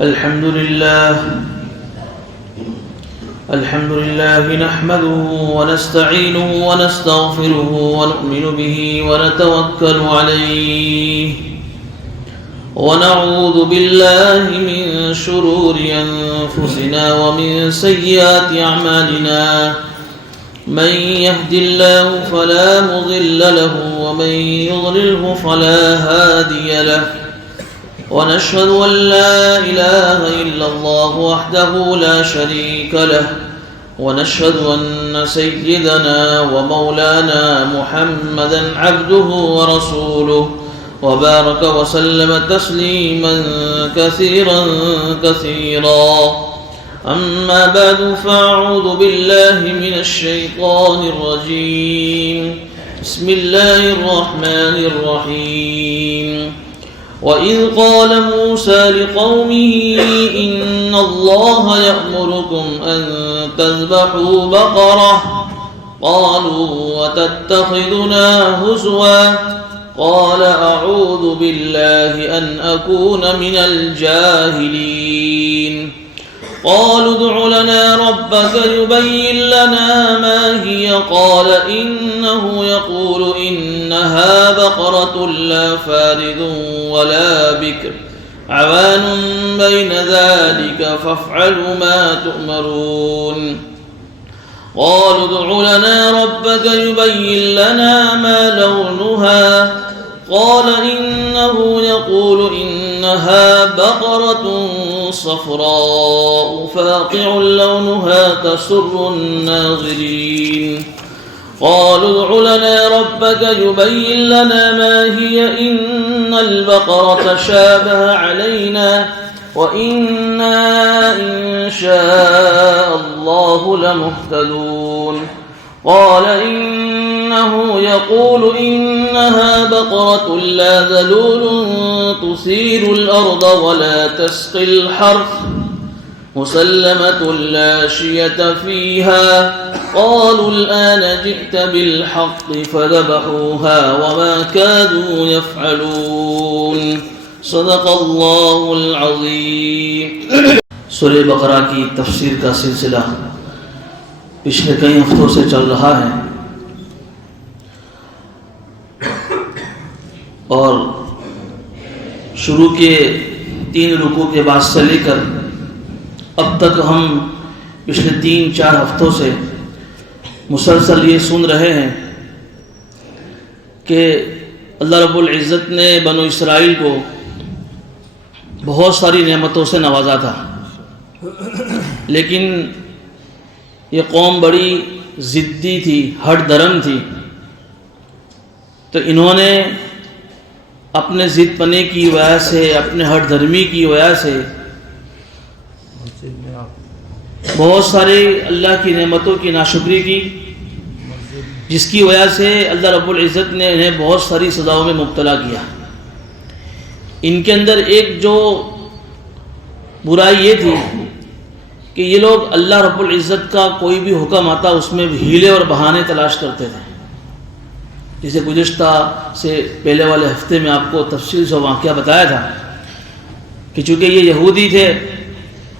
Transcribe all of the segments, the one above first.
الحمد لله نحمده ونستعينه ونستغفره ونؤمن به ونتوكل عليه ونعوذ بالله من شرور أنفسنا ومن سيئات أعمالنا من يهد الله فلا مضل له ومن يضلله فلا هادي له ونشهد أن لا إله إلا الله وحده لا شريك له ونشهد أن سيدنا ومولانا محمدا عبده ورسوله وبارك وسلم تسليما كثيرا أما بعد فأعوذ بالله من الشيطان الرجيم بسم الله الرحمن الرحيم وإذ قال موسى لقومه إن الله يأمركم أن تذبحوا بقرة قالوا وتتخذنا هزوا قال أعوذ بالله أن أكون من الجاهلين قالوا ادع لنا ربك يبين لنا ما هي قال إنه يقول إنها بقرة لا فارض ولا بكر عوان بين ذلك فافعلوا ما تؤمرون قالوا ادع لنا ربك يبين لنا ما لونها قال إنه يقول إنها بقرة صفراء فاقع لونها تسر الناظرين قالوا ادع لنا ربك يبين لنا ما هي إن البقرة شابه علينا وإنا إن شاء الله لمهتدون قال إنه يقول إنها بقرة لا ذلول تثير الأرض ولا تسقي الحرث مسلمة لا شية فيها قالوا الآن جئت بالحق فذبحوها وما كادوا يفعلون صدق اللہ العظیم. سورہ بقرہ کی تفسیر کا سلسلہ پچھلے کئی ہفتوں سے چل رہا ہے اور شروع کے 3 رکوع کے بعد سے لے کر اب تک ہم پچھلے 3-4 ہفتوں سے مسلسل یہ سن رہے ہیں کہ اللہ رب العزت نے بنو اسرائیل کو بہت ساری نعمتوں سے نوازا تھا، لیکن یہ قوم بڑی ضدی تھی، ہٹ درم تھی، تو انہوں نے اپنے ضد پنے کی وجہ سے، اپنے ہٹ دھرمی کی وجہ سے بہت سارے اللہ کی نعمتوں کی ناشکری کی، جس کی وجہ سے اللہ رب العزت نے انہیں بہت ساری سزاؤں میں مبتلا کیا. ان کے اندر ایک جو برائی یہ تھی کہ یہ لوگ اللہ رب العزت کا کوئی بھی حکم آتا اس میں ہیلے اور بہانے تلاش کرتے تھے. جسے گزشتہ سے پہلے والے ہفتے میں آپ کو تفصیل سے واقعہ بتایا تھا کہ چونکہ یہ یہودی تھے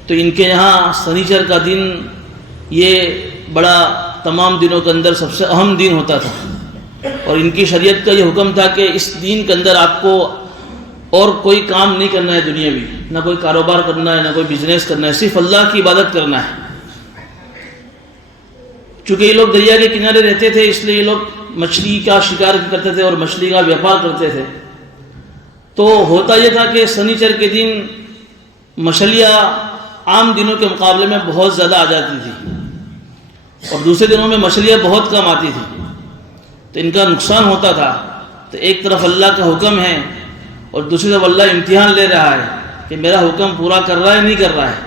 تو ان کے یہاں سنیچر کا دن یہ بڑا تمام دنوں کے اندر سب سے اہم دن ہوتا تھا، اور ان کی شریعت کا یہ حکم تھا کہ اس دن کے اندر آپ کو اور کوئی کام نہیں کرنا ہے دنیاوی، نہ کوئی کاروبار کرنا ہے، نہ کوئی بزنس کرنا ہے، صرف اللہ کی عبادت کرنا ہے. چونکہ یہ لوگ دریا کے کنارے رہتے تھے اس لیے یہ لوگ مچھلی کا شکار کرتے تھے اور مچھلی کا بیاپار کرتے تھے. تو ہوتا یہ تھا کہ سنیچر کے دن مچھلیاں عام دنوں کے مقابلے میں بہت زیادہ آ جاتی تھی اور دوسرے دنوں میں مچھلیاں بہت کم آتی تھی، تو ان کا نقصان ہوتا تھا. تو ایک طرف اللہ کا حکم ہے اور دوسری طرف اللہ امتحان لے رہا ہے کہ میرا حکم پورا کر رہا ہے نہیں کر رہا ہے.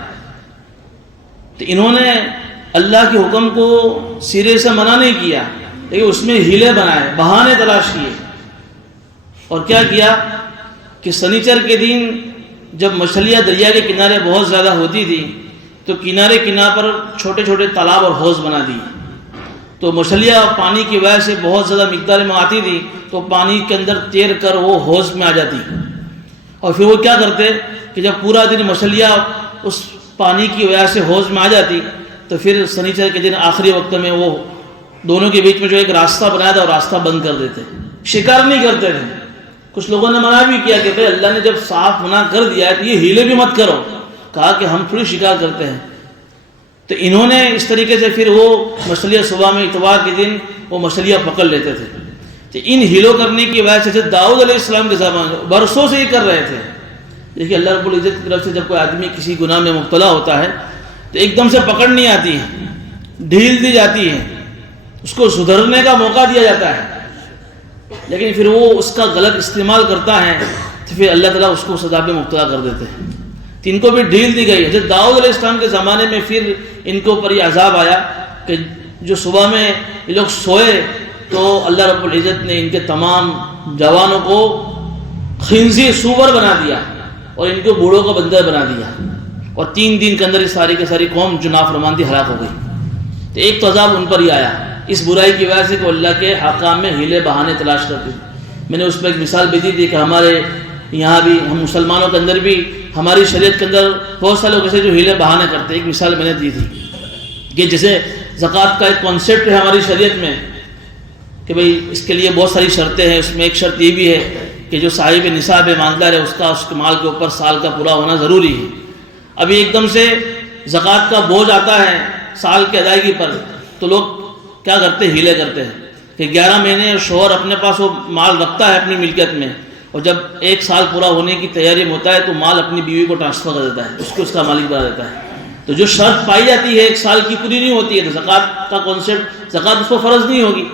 تو انہوں نے اللہ کے حکم کو سرے سے منع نہیں کیا، لیکن اس میں ہیلے بنائے، بہانے تلاش کیے. اور کیا کیا کہ سنیچر کے دن جب مچھلیاں دریا کے کنارے بہت زیادہ ہوتی تھی تو کنارے پر چھوٹے چھوٹے تالاب اور حوض بنا دی. تو مچھلیاں پانی کی وجہ سے بہت زیادہ مقدار میں آتی تھی تو پانی کے اندر تیر کر وہ حوض میں آ جاتی. اور پھر وہ کیا کرتے کہ جب پورا دن مچھلیاں اس پانی کی وجہ سے حوض میں آ جاتی تو پھر سنیچر کے دن آخری وقت میں وہ دونوں کے بیچ میں جو ایک راستہ بنایا تھا وہ راستہ بند کر دیتے، شکار نہیں کرتے تھے۔ کچھ لوگوں نے منع بھی کیا کہ بھائی اللہ نے جب صاف منع کر دیا ہے تو یہ ہیلے بھی مت کرو، کہا کہ ہم تھوڑی شکار کرتے ہیں۔ تو انہوں نے اس طریقے سے پھر وہ مچھلیاں صبح میں اتوار کے دن وہ مچھلیاں پکڑ لیتے تھے۔ تو ان ہیلوں کرنے کی وجہ سے داؤد علیہ السلام کے زمانے برسوں سے یہ کر رہے تھے۔ دیکھیے اللہ رب العزت کی طرف سے جب کوئی آدمی کسی گناہ میں مبتلا ہوتا ہے تو ایک دم سے پکڑ نہیں آتی ہے، ڈھیل دی جاتی ہے، اس کو سدھرنے کا موقع دیا جاتا ہے، لیکن پھر وہ اس کا غلط استعمال کرتا ہے تو پھر اللہ تعالیٰ اس کو سزا پہ مبتلا کر دیتے ہیں۔ تو ان کو بھی ڈھیل دی گئی۔ حضرت داؤد علیہ السلام کے زمانے میں پھر ان کے اوپر یہ عذاب آیا کہ جو صبح میں یہ لوگ سوئے تو اللہ رب العزت نے ان کے تمام جوانوں کو خنزیر سور بنا دیا اور ان کو بوڑھوں کو بندر بنا دیا، اور 3 دن کے اندر یہ ساری کی ساری قوم جو نافرمان تھی ہلاک ہو گئی۔ تو ایک تو عذاب ان پر ہی آیا اس برائی کی وجہ سے کہ اللہ کے حکام میں ہیلے بہانے تلاش کرتے تھے۔ میں نے اس میں ایک مثال بھی دی تھی کہ ہمارے یہاں بھی ہم مسلمانوں کے اندر بھی ہماری شریعت کے اندر بہت سارے لوگ ایسے جو ہیلے بہانے کرتے ہیں۔ ایک مثال میں نے دی تھی کہ جیسے زکوٰۃ کا ایک کانسیپٹ ہے ہماری شریعت میں کہ بھئی اس کے لیے بہت ساری شرطیں ہیں، اس میں ایک شرط یہ بھی ہے کہ جو صاحب نصاب مالدار ہے اس کے مال کے اوپر سال کا پورا ہونا ضروری ہے۔ ابھی ایک دم سے زکوٰۃ کا بوجھ آتا ہے سال کی ادائیگی پر تو لوگ کیا کرتے ہیں، ہیلے کرتے ہیں کہ 11 مہینے شوہر اپنے پاس وہ مال رکھتا ہے اپنی ملکیت میں، اور جب 1 سال پورا ہونے کی تیاری میں ہوتا ہے تو مال اپنی بیوی کو ٹرانسفر کر دیتا ہے، اس کو اس کا مالک بنا دیتا ہے۔ تو جو شرط پائی جاتی ہے 1 سال کی پوری نہیں ہوتی ہے تو زکوٰۃ کا کانسیپٹ، زکوٰۃ اس کو فرض نہیں ہوگی۔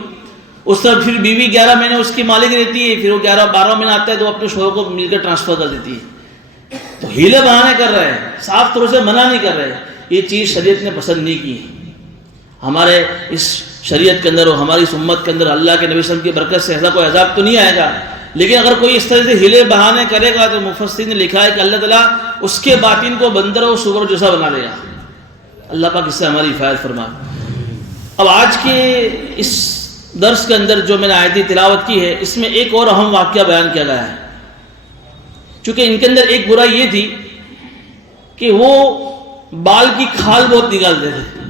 اس طرح پھر بیوی 11 مہینے اس کی مالک رہتی ہے، پھر وہ 12 مہینے آتا ہے تو اپنے شوہر کو مل کر ٹرانسفر کر دیتی ہے۔ تو ہیلے بہانے کر رہے ہیں، صاف طور سے منع نہیں کر رہے۔ یہ چیز شریعت نے پسند نہیں کی۔ ہمارے اس شریعت کے اندر اور ہماری اس امت کے اندر اللہ کے نبی صلی اللہ علیہ وسلم کی برکت سے ایسا کوئی عذاب تو نہیں آئے گا، لیکن اگر کوئی اس طرح سے ہیلے بہانے کرے گا تو مفسرین نے لکھا ہے کہ اللہ تعالیٰ اس کے باطن کو بندر و سور جیسا بنا دے گا۔ اللہ پاک اس سے ہماری حفاظت فرمائے۔ اب آج کے اس درس کے اندر جو میں نے آیتی تلاوت کی ہے اس میں ایک اور اہم واقعہ بیان کیا گیا ہے، چونکہ ان کے اندر ایک برائی یہ تھی کہ وہ بال کی کھال بہت نکالتے تھے،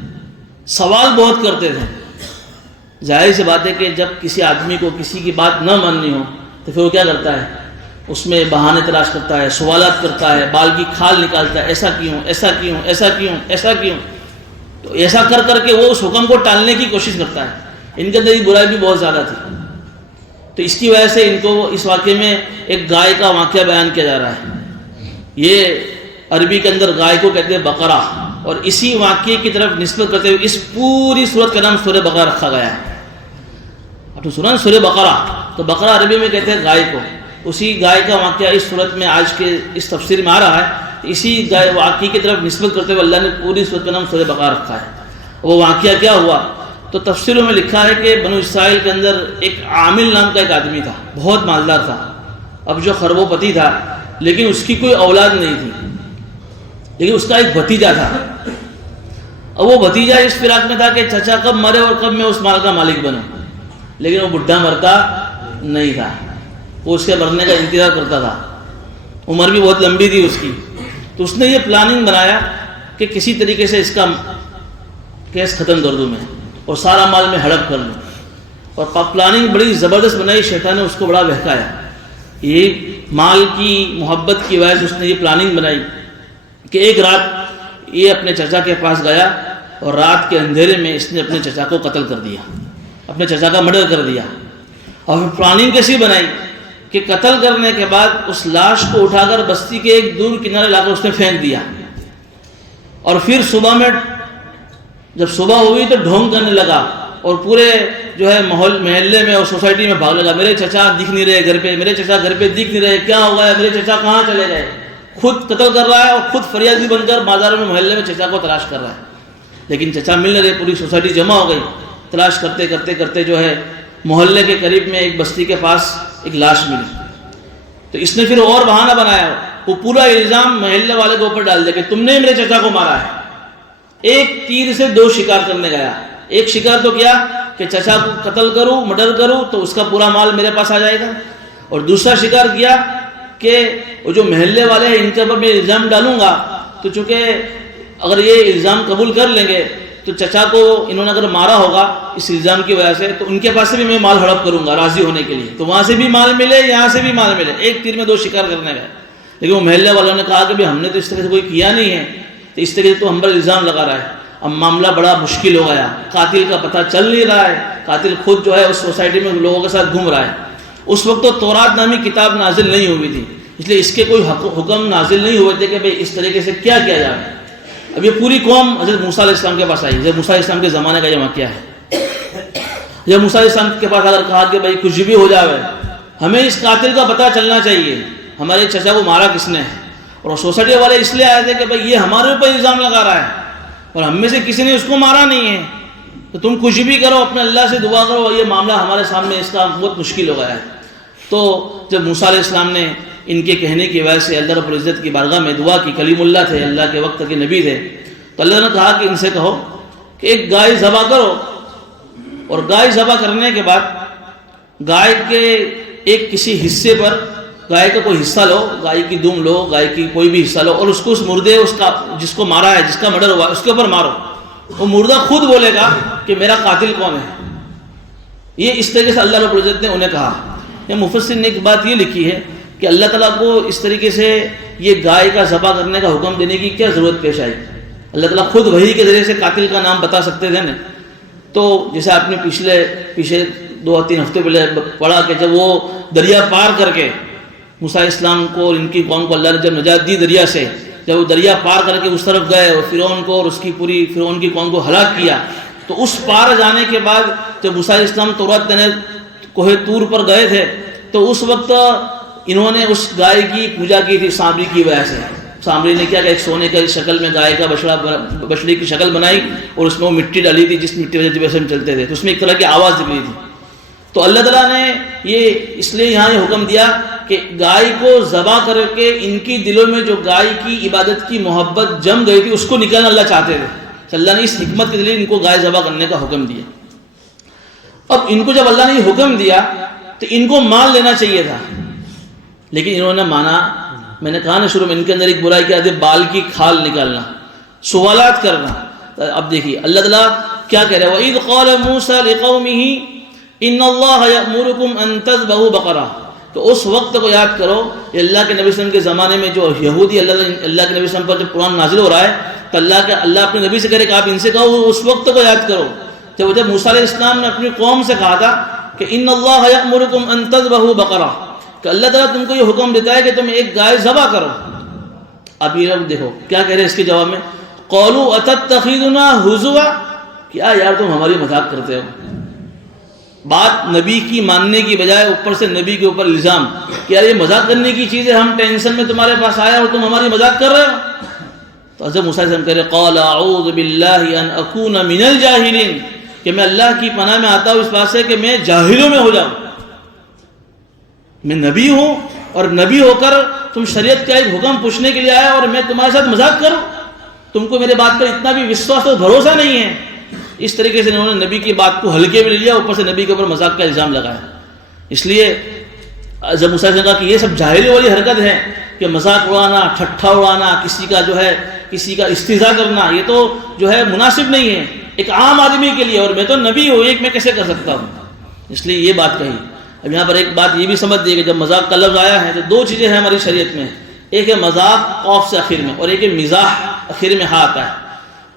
سوال بہت کرتے تھے۔ ظاہر سی بات ہے کہ جب کسی آدمی کو کسی کی بات نہ ماننی ہو تو پھر وہ کیا کرتا ہے، اس میں بہانے تلاش کرتا ہے، سوالات کرتا ہے، بال کی کھال نکالتا ہے، ایسا کیوں، ایسا کیوں، ایسا کیوں، ایسا کیوں۔ تو ایسا کر کر کے وہ اس حکم کو ٹالنے کی کوشش کرتا ہے۔ ان کے اندر یہ برائی بھی بہت زیادہ تھی، تو اس کی وجہ سے ان کو اس واقعے میں ایک گائے کا واقعہ بیان کیا جا رہا ہے۔ یہ عربی کے اندر گائے کو کہتے ہیں بقرہ، اور اسی واقعے کی طرف نسبت کرتے ہوئے اس پوری سورت کا نام سورہ بقرہ رکھا گیا ہے۔ اب تو سنا سورہ بقرہ، تو بقرہ عربی میں کہتے ہیں گائے کو، اسی گائے کا واقعہ اس سورت میں آج کے اس تفسیر میں آ رہا ہے۔ اسی گائے واقعے کی طرف نسبت کرتے ہوئے اللہ نے پوری سورت کا نام سورہ بقرہ رکھا ہے۔ وہ واقعہ کیا ہوا تو تفسیروں میں لکھا ہے کہ بنو اسرائیل کے اندر ایک عامل نام کا ایک آدمی تھا، بہت مالدار تھا، اب جو خرب و پتی تھا، لیکن اس کی کوئی اولاد نہیں تھی، لیکن اس کا ایک بھتیجا تھا۔ اب وہ بھتیجا اس فراق میں تھا کہ چچا کب مرے اور کب میں اس مال کا مالک بنوں، لیکن وہ بڈھا مرتا نہیں تھا، وہ اس کے مرنے کا انتظار کرتا تھا، عمر بھی بہت لمبی تھی اس کی۔ تو اس نے یہ پلاننگ بنایا کہ کسی طریقے سے اس کا کیس ختم کر دوں میں اور سارا مال میں ہڑپ کر لوں، اور پلاننگ بڑی زبردست بنائی، شیطان نے اس کو بڑا بہکایا۔ یہ مال کی محبت کی وجہ سے اس نے یہ پلاننگ بنائی کہ ایک رات یہ اپنے چچا کے پاس گیا اور رات کے اندھیرے میں اس نے اپنے چچا کو قتل کر دیا، اپنے چچا کا مرڈر کر دیا۔ اور پھر پلاننگ کیسی بنائی کہ قتل کرنے کے بعد اس لاش کو اٹھا کر بستی کے ایک دور کنارے لا کر اس نے پھینک دیا، اور پھر صبح میں جب صبح ہوئی تو ڈھونگ کرنے لگا اور پورے جو ہے محلے میں اور سوسائٹی میں بھاگ لگا، میرے چچا دکھ نہیں رہے گھر پہ، میرے چچا گھر پہ دکھ نہیں رہے، کیا ہو گیا، میرے چچا کہاں چلے گئے۔ خود قتل کر رہا ہے اور خود فریادی بن کر بازاروں میں محلے میں چچا کو تلاش کر رہا ہے، لیکن چچا مل نہیں رہے، پوری سوسائٹی جمع ہو گئی، تلاش کرتے کرتے کرتے جو ہے محلے کے قریب میں ایک بستی کے پاس ایک لاش ملی۔ تو اس نے پھر اور بہانہ بنایا، وہ پورا الزام محلے والے کے اوپر ڈال دیا کہ تم نے میرے چچا کو مارا ہے۔ ایک تیر سے 2 شکار کرنے گیا، ایک شکار تو کیا کہ چچا کو قتل کروں، مرڈر کروں تو اس کا پورا مال میرے پاس آ جائے گا، اور دوسرا شکار کیا کہ وہ جو محلے والے ہیں ان کے اوپر میں الزام ڈالوں گا تو چونکہ اگر یہ الزام قبول کر لیں گے تو چچا کو انہوں نے اگر مارا ہوگا اس الزام کی وجہ سے تو ان کے پاس سے بھی میں مال ہڑپ کروں گا راضی ہونے کے لیے، تو وہاں سے بھی مال ملے یہاں سے بھی مال ملے، ایک تیر میں دو شکار کرنے کا۔ لیکن وہ محلے والوں نے کہا کہ ہم نے تو اس طرح سے کوئی کیا نہیں ہے، تو اس طرح سے تو ہم پر الزام لگا رہا ہے۔ اب معاملہ بڑا مشکل ہو گیا، قاتل کا پتہ چل نہیں رہا ہے، قاتل خود جو ہے اس سوسائٹی میں لوگوں کے ساتھ گھوم رہا ہے۔ اس وقت تو تورات نامی کتاب نازل نہیں ہوئی تھی، اس لیے اس کے کوئی حکم نازل نہیں ہوئے تھے کہ بھئی اس طریقے سے کیا کیا جائے۔ اب یہ پوری قوم حضرت موسیٰ علیہ السلام کے پاس آئی، حضرت موسیٰ علیہ السلام کے زمانے کا یہ واقعہ ہے۔ حضرت موسیٰ علیہ السلام کے پاس اگر کہا کہ بھئی کچھ بھی ہو جاوے ہمیں اس قاتل کا پتہ چلنا چاہیے، ہمارے چچا کو مارا کس نے ہے، اور سوسائٹی والے اس لیے آئے تھے کہ بھئی یہ ہمارے اوپر الزام لگا رہا ہے اور ہم میں سے کسی نے اس کو مارا نہیں ہے، تو تم کچھ بھی کرو اپنے اللہ سے دعا کرو، یہ معاملہ ہمارے سامنے اس کا بہت مشکل ہو گیا ہے۔ تو جب موسیٰ علیہ السلام نے ان کے کہنے کی وجہ سے اللہ رب العزت کی بارگاہ میں دعا کی، کلیم اللہ تھے، اللہ کے وقت کے نبی تھے، تو اللہ نے کہا کہ ان سے کہو کہ ایک گائے ذبح کرو، اور گائے ذبح کرنے کے بعد گائے کے ایک کسی حصے پر گائے کا کوئی حصہ لو، گائے کی دم لو، گائے کی کوئی بھی حصہ لو، اور اس کو اس مردے اس کا جس کو مارا ہے، جس کا مرڈر ہوا اس کے اوپر مارو، وہ مردہ خود بولے گا کہ میرا قاتل کون ہے۔ یہ اس طریقے سے اللہ رب العزت نے انہیں کہا۔ یہ مفسر نے ایک بات یہ لکھی ہے کہ اللہ تعالیٰ کو اس طریقے سے یہ گائے کا ذبح کرنے کا حکم دینے کی کیا ضرورت پیش آئی؟ اللہ تعالیٰ خود وحی کے ذریعے سے قاتل کا نام بتا سکتے تھے نا۔ تو جیسے آپ نے پیچھے 2-3 ہفتے پہلے پڑھا کہ جب وہ دریا پار کر کے موسیٰ علیہ السلام کو اور ان کی قوم کو اللہ نے جب نجات دی دریا سے، جب وہ دریا پار کر کے اس طرف گئے اور فرعون کو اور اس کی پوری فرعون کی قوم کو ہلاک کیا، تو اس پار جانے کے بعد جب موسیٰ علیہ السلام تورات دینے کوہ طور پر گئے تھے تو اس وقت انہوں نے اس گائے کی پوجا کی تھی سامری کی وجہ سے۔ سامری نے کیا کہ ایک سونے کا شکل میں گائے کا بچڑے کی شکل بنائی اور اس میں وہ مٹی ڈالی تھی، جس مٹی وجہ سے ہم چلتے تھے، تو اس میں ایک طرح کی آواز نکلی تھی۔ تو اللہ تعالیٰ نے یہ اس لیے یہاں یہ حکم دیا کہ گائے کو ذبح کر کے ان کی دلوں میں جو گائے کی عبادت کی محبت جم گئی تھی اس کو نکالنا اللہ چاہتے تھے۔ اللہ نے اس حکمت کے ذریعے ان کو گائے ذبح کرنے کا حکم دیا۔ اب ان کو جب اللہ نے یہ حکم دیا تو ان کو مال لینا چاہیے تھا، لیکن انہوں نے مانا۔ میں نے کہا نا شروع میں ان کے اندر ایک برائی کیا تھی، بال کی کھال نکالنا، سوالات کرنا۔ اب دیکھیے اللہ تعالیٰ کیا کہہ رہے ہیں، وَإِذْ قَالَ مُوسَىٰ لِقَوْمِهِ إِنَّ اللَّهَ يَأْمُرُكُمْ أَن تَذْبَحُوا بَقَرَةً۔ تو اس وقت کو یاد کرو کہ اللہ کے نبی صلی اللہ علیہ وسلم کے زمانے میں جو یہودی اللہ کے نبی صلی اللہ علیہ وسلم پر جب قرآن نازل ہو رہا ہے تو اللہ اپنے نبی سے کہہ رہے کہ آپ ان سے کہو اس وقت کو یاد کرو جب موسیٰ علیہ السلام نے اپنی قوم سے کہا تھا کہ ان اللہ یأمرکم ان تذبحوا بقرہ، کہ اللہ تعالیٰ تم کو یہ حکم دیتا ہے کہ تم ایک گائے ذبح کرو۔ اب یہ لوگ دیکھو کیا کہہ رہے ہیں اس کے جواب میں، قولوا اتتخذنا ہزوا، کیا یار تم ہماری مذاق کرتے ہو۔ بات نبی کی ماننے کی بجائے اوپر سے نبی کے اوپر الزام کہ یار یہ مذاق کرنے کی چیز ہے، ہم ٹینشن میں تمہارے پاس آیا اور تم ہماری مذاق کر رہے ہو۔ تو حضرت موسیٰ علیہ السلام کہہ رہے قال اعوذ باللہ ان اکون من الجاہلین، کہ میں اللہ کی پناہ میں آتا ہوں اس بات سے کہ میں جاہلوں میں ہو جاؤں۔ میں نبی ہوں اور نبی ہو کر تم شریعت کا ایک حکم پوچھنے کے لیے آئے اور میں تمہارے ساتھ مذاق کروں، تم کو میرے بات پر اتنا بھی وشواس اور بھروسہ نہیں ہے۔ اس طریقے سے انہوں نے نبی کی بات کو ہلکے میں لے لیا، اوپر سے نبی کے اوپر مذاق کا الزام لگایا۔ اس لیے جب موسیٰ نے کہا کہ یہ سب جاہلی والی حرکت ہے کہ مذاق اڑانا، ٹھٹھا اڑانا، کسی کا استہزاء کرنا، یہ تو جو ہے مناسب نہیں ہے ایک عام آدمی کے لیے، اور میں تو نبی ہوں، ایک میں کیسے کر سکتا ہوں۔ اس لیے یہ بات کہی۔ اب یہاں پر ایک بات یہ بھی سمجھ دیے کہ جب مذاق کا لفظ آیا ہے تو دو چیزیں ہیں ہماری شریعت میں، ایک ہے مذاق قوف سے آخر میں، اور ایک ہے مزاح آخر میں ہاں آتا ہے۔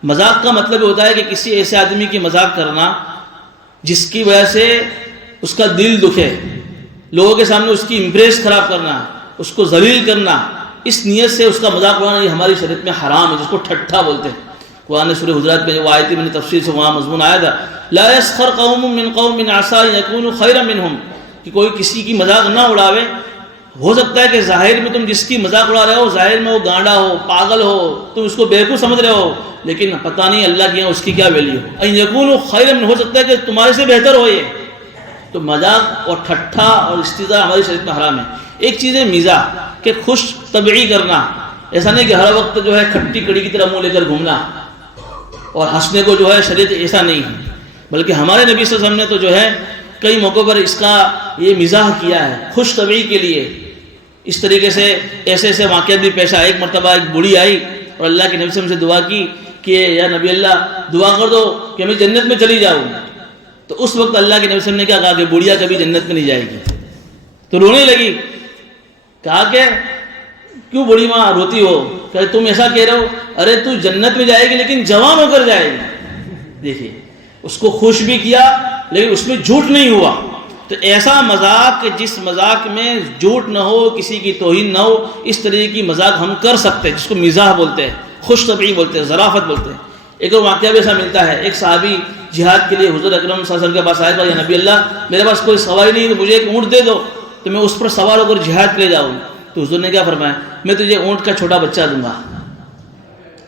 مذاق کا مطلب ہوتا ہے کہ کسی ایسے آدمی کی مذاق کرنا جس کی وجہ سے اس کا دل دکھے، لوگوں کے سامنے اس کی امپریس خراب کرنا، اس کو ذلیل کرنا، اس نیت سے اس کا مذاق اڑانا، یہ ہماری شریعت میں حرام ہے، جس کو ٹھٹھا بولتے ہیں۔ قرآن نے سورہ حجرات میں جو آیت میں نے تفصیل سے وہاں مضمون آیا تھا، لا يسخر قوم من قوم عسى ان يكونوا خيرا منهم، کہ کوئی کسی کی مذاق نہ اڑاوے۔ ہو سکتا ہے کہ ظاہر میں تم جس کی مذاق اڑا رہے ہو ظاہر میں وہ گانڈا ہو، پاگل ہو، تم اس کو بیوقوف سمجھ رہے ہو، لیکن پتہ نہیں اللہ کے یہاں اس کی کیا ویلیو ہو۔ ان یکونوا خیرا من، ہو سکتا ہے کہ تمہارے سے بہتر ہو یہ۔ تو مذاق اور ٹھٹھا اور استہزاء ہماری شریعت میں حرام ہے۔ ایک چیز ہے مزاح، کہ خوش طبعی کرنا، ایسا نہیں کہ ہر وقت جو ہے کھٹی کڑی کی طرح منہ لے کر گھومنا اور ہنسنے کو جو ہے شریعت ایسا نہیں ہے، بلکہ ہمارے نبی صلی اللہ علیہ وسلم نے تو جو ہے کئی موقعوں پر اس کا یہ مزاح کیا ہے خوش طبعی کے لیے۔ اس طریقے سے ایسے ایسے واقعات بھی پیش آئے. ایک مرتبہ ایک بوڑھی آئی اور اللہ کے نبی سے دعا کی کہ یا نبی اللہ دعا کر دو کہ میں جنت میں چلی جاؤں. تو اس وقت اللہ کے نبی صلی اللہ علیہ وسلم نے کیا کہا کہ بوڑھیا کبھی جنت میں نہیں جائے گی. تو رونے لگی. کہا کہ کیوں بوڑھی ماں روتی ہو؟ کہ تم ایسا کہہ رہے ہو. ارے تو جنت میں جائے گی لیکن جوان ہو کر جائے گی. دیکھیے اس کو خوش بھی کیا لیکن اس میں جھوٹ نہیں ہوا. تو ایسا مذاق کہ جس مذاق میں جھوٹ نہ ہو, کسی کی توہین نہ ہو, اس طریقے کی مذاق ہم کر سکتے ہیں, جس کو مزاح بولتے ہیں, خوش طبعی بولتے ہیں, ظرافت بولتے ہیں. ایک اور واقعہ بھی ایسا ملتا ہے. ایک صحابی جہاد کے لیے حضور اکرم صلی اللہ علیہ وسلم کے پاس آئے گا, یا نبی اللہ میرے پاس کوئی سواری نہیں تو مجھے ایک اونٹ دے دو تو میں اس پر سوار ہو کر جہاد کے لیے جاؤں. تو حضور نے کیا فرمایا, میں تجھے اونٹ کا چھوٹا بچہ دوں گا,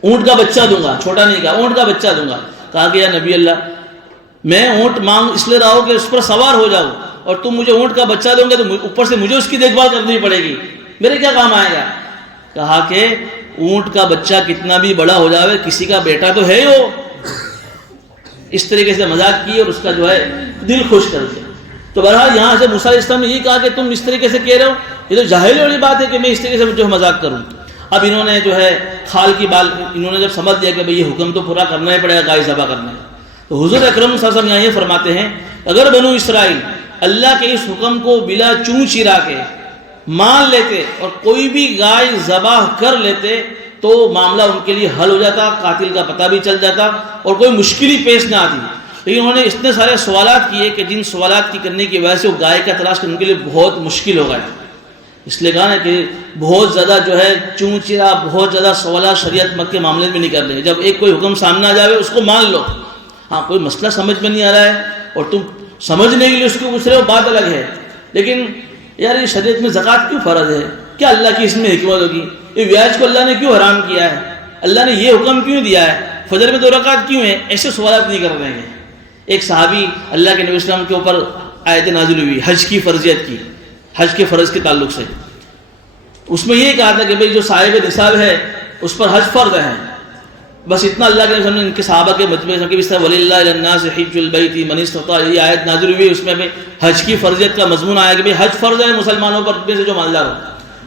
اونٹ کا بچہ دوں گا, چھوٹا نہیں کہا, اونٹ کا بچہ دوں گا. کہا کہ یا نبی اللہ میں اونٹ مانگ اس لیے رہا ہوں کہ اس پر سوار ہو جاؤں, اور تم مجھے اونٹ کا بچہ دوں گے تو اوپر سے مجھے اس کی دیکھ بھال کرنی پڑے گی, میرے کیا کام آئے گا. کہا کہ اونٹ کا بچہ کتنا بھی بڑا ہو جاوے کسی کا بیٹا تو ہے ہی ہو. اس طریقے سے مذاق کی اور اس کا جو ہے دل خوش کر دیا. تو بہرحال یہاں سے موسیٰ علیہ السلام نے یہ کہا کہ تم اس طریقے سے کہہ رہے ہو, یہ تو جاہلی والی بات ہے کہ میں اس طریقے سے جو ہے مذاق کروں. اب انہوں نے جو ہے کھال کی بال, انہوں نے جب سمجھ لیا کہ بھئی یہ حکم تو پورا کرنا ہی پڑے گا, گائے ذبح کرنا ہے, تو حضور اکرم صلی اللہ علیہ وسلم یہاں یہ فرماتے ہیں اگر بنو اسرائیل اللہ کے اس حکم کو بلا چون چرا کے مان لیتے اور کوئی بھی گائے ذبح کر لیتے تو معاملہ ان کے لیے حل ہو جاتا, قاتل کا پتہ بھی چل جاتا اور کوئی مشکل ہی پیش نہ آتی. لیکن انہوں نے اتنے سارے سوالات کیے کہ جن سوالات کی کرنے کی وجہ سے وہ گائے کا تلاش کرنے کے لیے بہت مشکل ہو گیا. اس لیے کہا نا کہ بہت زیادہ جو ہے چون چرا, بہت زیادہ سوالات شریعت مکہ کے معاملے میں نہیں کر رہے. جب ایک کوئی حکم سامنے آ جائے اس کو مان لو. ہاں کوئی مسئلہ سمجھ میں نہیں آ رہا ہے اور تم سمجھنے کے لیے اس کو پوچھ رہے ہو, بات الگ ہے. لیکن یار یہ شریعت میں زکوٰۃ کیوں فرض ہے, کیا اللہ کی اس میں حکمت ہوگی, یہ بیاج کو اللہ نے کیوں حرام کیا ہے, اللہ نے یہ حکم کیوں دیا ہے, فجر میں 2 رکعت کیوں ہیں, ایسے سوالات نہیں کر رہے ہیں. ایک صحابی اللہ کے نبی اسلام کے اوپر آیت نازل ہوئی حج کی فرضیت کی, حج کے فرض کے تعلق سے. اس میں یہ کہا تھا کہ بھئی جو صاحب نصاب ہے اس پر حج فرض ہے. بس اتنا اللہ کے نبی نے ان کے صحابہ کے مجمع کے بھی وَلِلَّهِ عَلَى النَّاسِ حِجُّ الْبَيْتِ مَنِ اسْتَطَاعَ, یہ آیت نازل ہوئی. اس میں بھی حج کی فرضیت کا مضمون آیا کہ بھئی حج فرض ہے مسلمانوں پر میں سے جو مالدار ہو.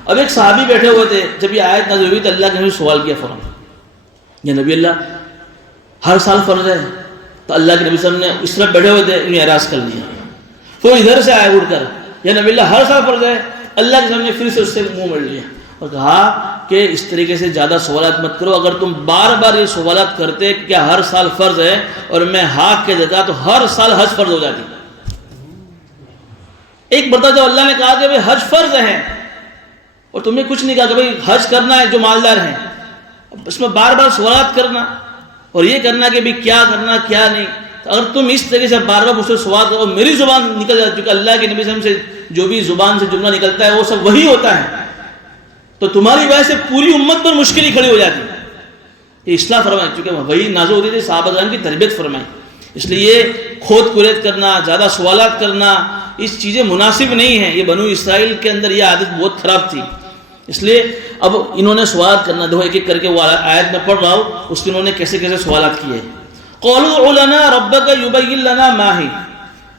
اب ایک صحابی بیٹھے ہوئے تھے, جب یہ آیت نازل ہوئی تو اللہ کے نبی سوال کیا فوراً, یا نبی اللہ ہر سال فرض ہے؟ تو اللہ کے نبی صلی اللہ علیہ وسلم نے اس طرف بیٹھے ہوئے تھے, انہیں اعراض کر دیا. تو ادھر سے آئے اٹھ کر, یا نبی اللہ ہر سال فرض ہے؟ اللہ کے سامنے پھر سے اس سے منہ موڑ لیا اور کہا کہ اس طریقے سے زیادہ سوالات مت کرو. اگر تم بار بار یہ سوالات کرتے کہ کیا ہر سال فرض ہے اور میں ہاک کے دیتا تو ہر سال حج فرض ہو جاتی. ایک مرتبہ جب اللہ نے کہا کہ حج فرض ہے اور تم نے کچھ نہیں کہا کہ بھئی حج کرنا ہے جو مالدار ہیں, اس میں بار بار سوالات کرنا اور یہ کرنا کہ بھی کیا کرنا کیا نہیں. اگر تم اس طریقے سے بار بار مجھ سے سوال کرو, میری زبان نکل جاتی, کیونکہ اللہ کے نبی صلی اللہ علیہ وسلم سے جو بھی زبان سے جملہ نکلتا ہے وہ سب وہی ہوتا ہے, تو تمہاری وجہ سے پوری امت پر مشکل ہی کھڑی ہو جاتی. یہ اصلاح فرمائیں, چونکہ وہی نازل ہوتی تھی, صحابہ کرام کی تربیت فرمائیں. اس لیے یہ کھود کریت کرنا, زیادہ سوالات کرنا, اس چیزیں مناسب نہیں ہیں. یہ بنو اسرائیل کے اندر یہ عادت بہت خراب تھی. اس لیے اب انہوں نے سوالات کرنا, دیکھو ایک ایک کر کے وہ آیت میں پڑھ رہا ہوں, اس کے انہوں نے کیسے کیسے سوالات کیے. قَالُوا ادْعُ لَنَا رَبَّكَ يُبَيِّن لَنَا مَا هِيَ,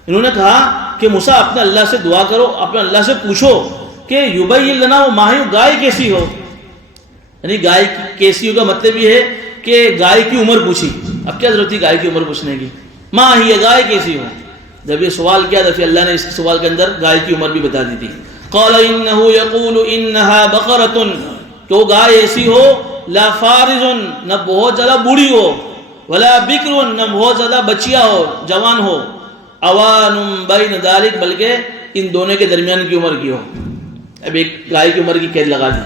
انہوں نے کہا کہ موسیٰ اپنے اللہ سے دعا کرو, اپنے اللہ سے پوچھو کہ یبین لنا وہ ماہی گائے کیسی ہو. یعنی گائے کیسی ہو کا مطلب یہ ہے کہ گائے کی عمر پوچھی. اب کیا ضرورت تھی گائے کی عمر پوچھنے کی, ماہی گائے کیسی ہو. جب یہ سوال کیا تو پھر اللہ نے اس سوال کے اندر گائے کی عمر بھی بتا دی تھی. قال انه يقول انها بقرة, کہ وہ گائے ایسی ہو لا فارض, نہ بہت زیادہ بوڑھی ہو, ولا بکر, نہ بہت زیادہ بچیا ہو, جوان ہو, اوان بین ذلک, بلکہ ان دونوں کے درمیان کی عمر کی ہو. اب ایک گائے کی عمر کی قید لگا دی.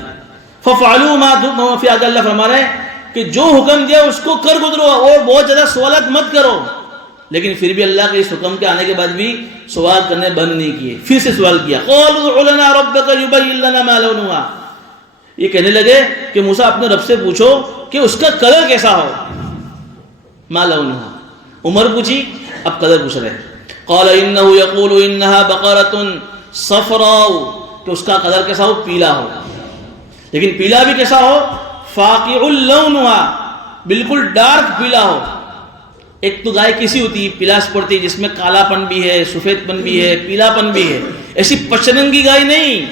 ففعلوا ما تؤمرون, فی آگے اللہ فرما رہے ہیں کہ جو حکم دیا اس کو کر گزرو اور بہت زیادہ سوالات مت کرو. لیکن پھر بھی اللہ کے اس حکم کے آنے کے بعد بھی سوال کرنے بند نہیں کیے, پھر سے سوال کیا. قالوا ادْعُ لَنَا رَبَّكَ يُبَيِّن لَنَا مَا لَوْنُهَا, یہ کہنے لگے کہ موسیٰ اپنے رب سے پوچھو کہ اس کا کلر کیسا ہو. ما لَوْنُهَا, عمر پوچھی, اب کلر پوچھ رہے. قال انه يقول انها بقرة صفراء, کہ اس کا کلر کیسا ہو, پیلا ہو. لیکن پیلا بھی کیسا ہو, فاقع لونها, بالکل ڈارک پیلا ہو. ایک تو گائے کیسی ہوتی ہے, پلاس پڑتی ہے, جس میں کالا پن بھی ہے, سفید پن بھی ہے, پیلا پن بھی ہے. ایسی پچرنگی گائے نہیں,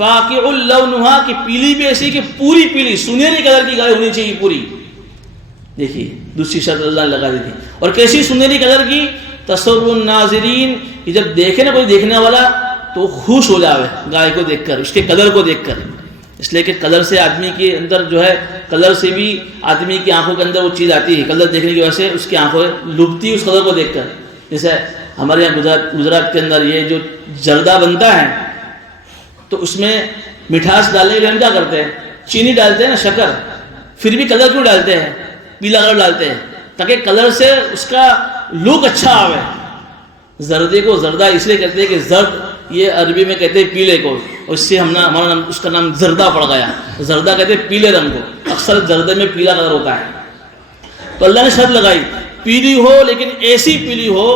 فاقع لونها کہ پیلی بھی ایسی کہ پوری پیلی سنہری کلر کی گائے ہونی چاہیے پوری. دیکھیے دوسری شرط اللہ نے لگا دی تھی. اور کیسی سنہری کلر کی؟ تسر الناظرین کہ جب دیکھے نا کوئی دیکھنے والا تو خوش ہو جاوے گائے کو دیکھ کر، اس کے کلر کو دیکھ کر. اس لیے کہ کلر سے آدمی کے اندر جو ہے، کلر سے بھی آدمی کی آنکھوں کے اندر وہ چیز آتی ہے، کلر دیکھنے کی وجہ سے اس کی آنکھوں لبھتی ہے اس کلر کو دیکھ کر. جیسے ہمارے یہاں گجرات کے اندر یہ جو زردہ بنتا ہے تو اس میں مٹھاس ڈالنے کے لیے ہم کیا کرتے ہیں؟ چینی ڈالتے ہیں نا، شکر. پھر بھی کلر کیوں ڈالتے ہیں؟ پیلا کلر ڈالتے ہیں تاکہ کلر سے اس کا لک اچھا آوے. زردے کو زردہ اس لیے کہتے ہیں کہ زرد یہ عربی میں کہتے ہیں پیلے کو، اور اس سے ہمارا نام، اس کا نام زردہ پڑ گیا. زردہ کہتے ہیں پیلے رنگ کو، اکثر زردے میں پیلا کلر ہوتا ہے. تو اللہ نے شرط لگائی پیلی ہو لیکن ایسی پیلی ہو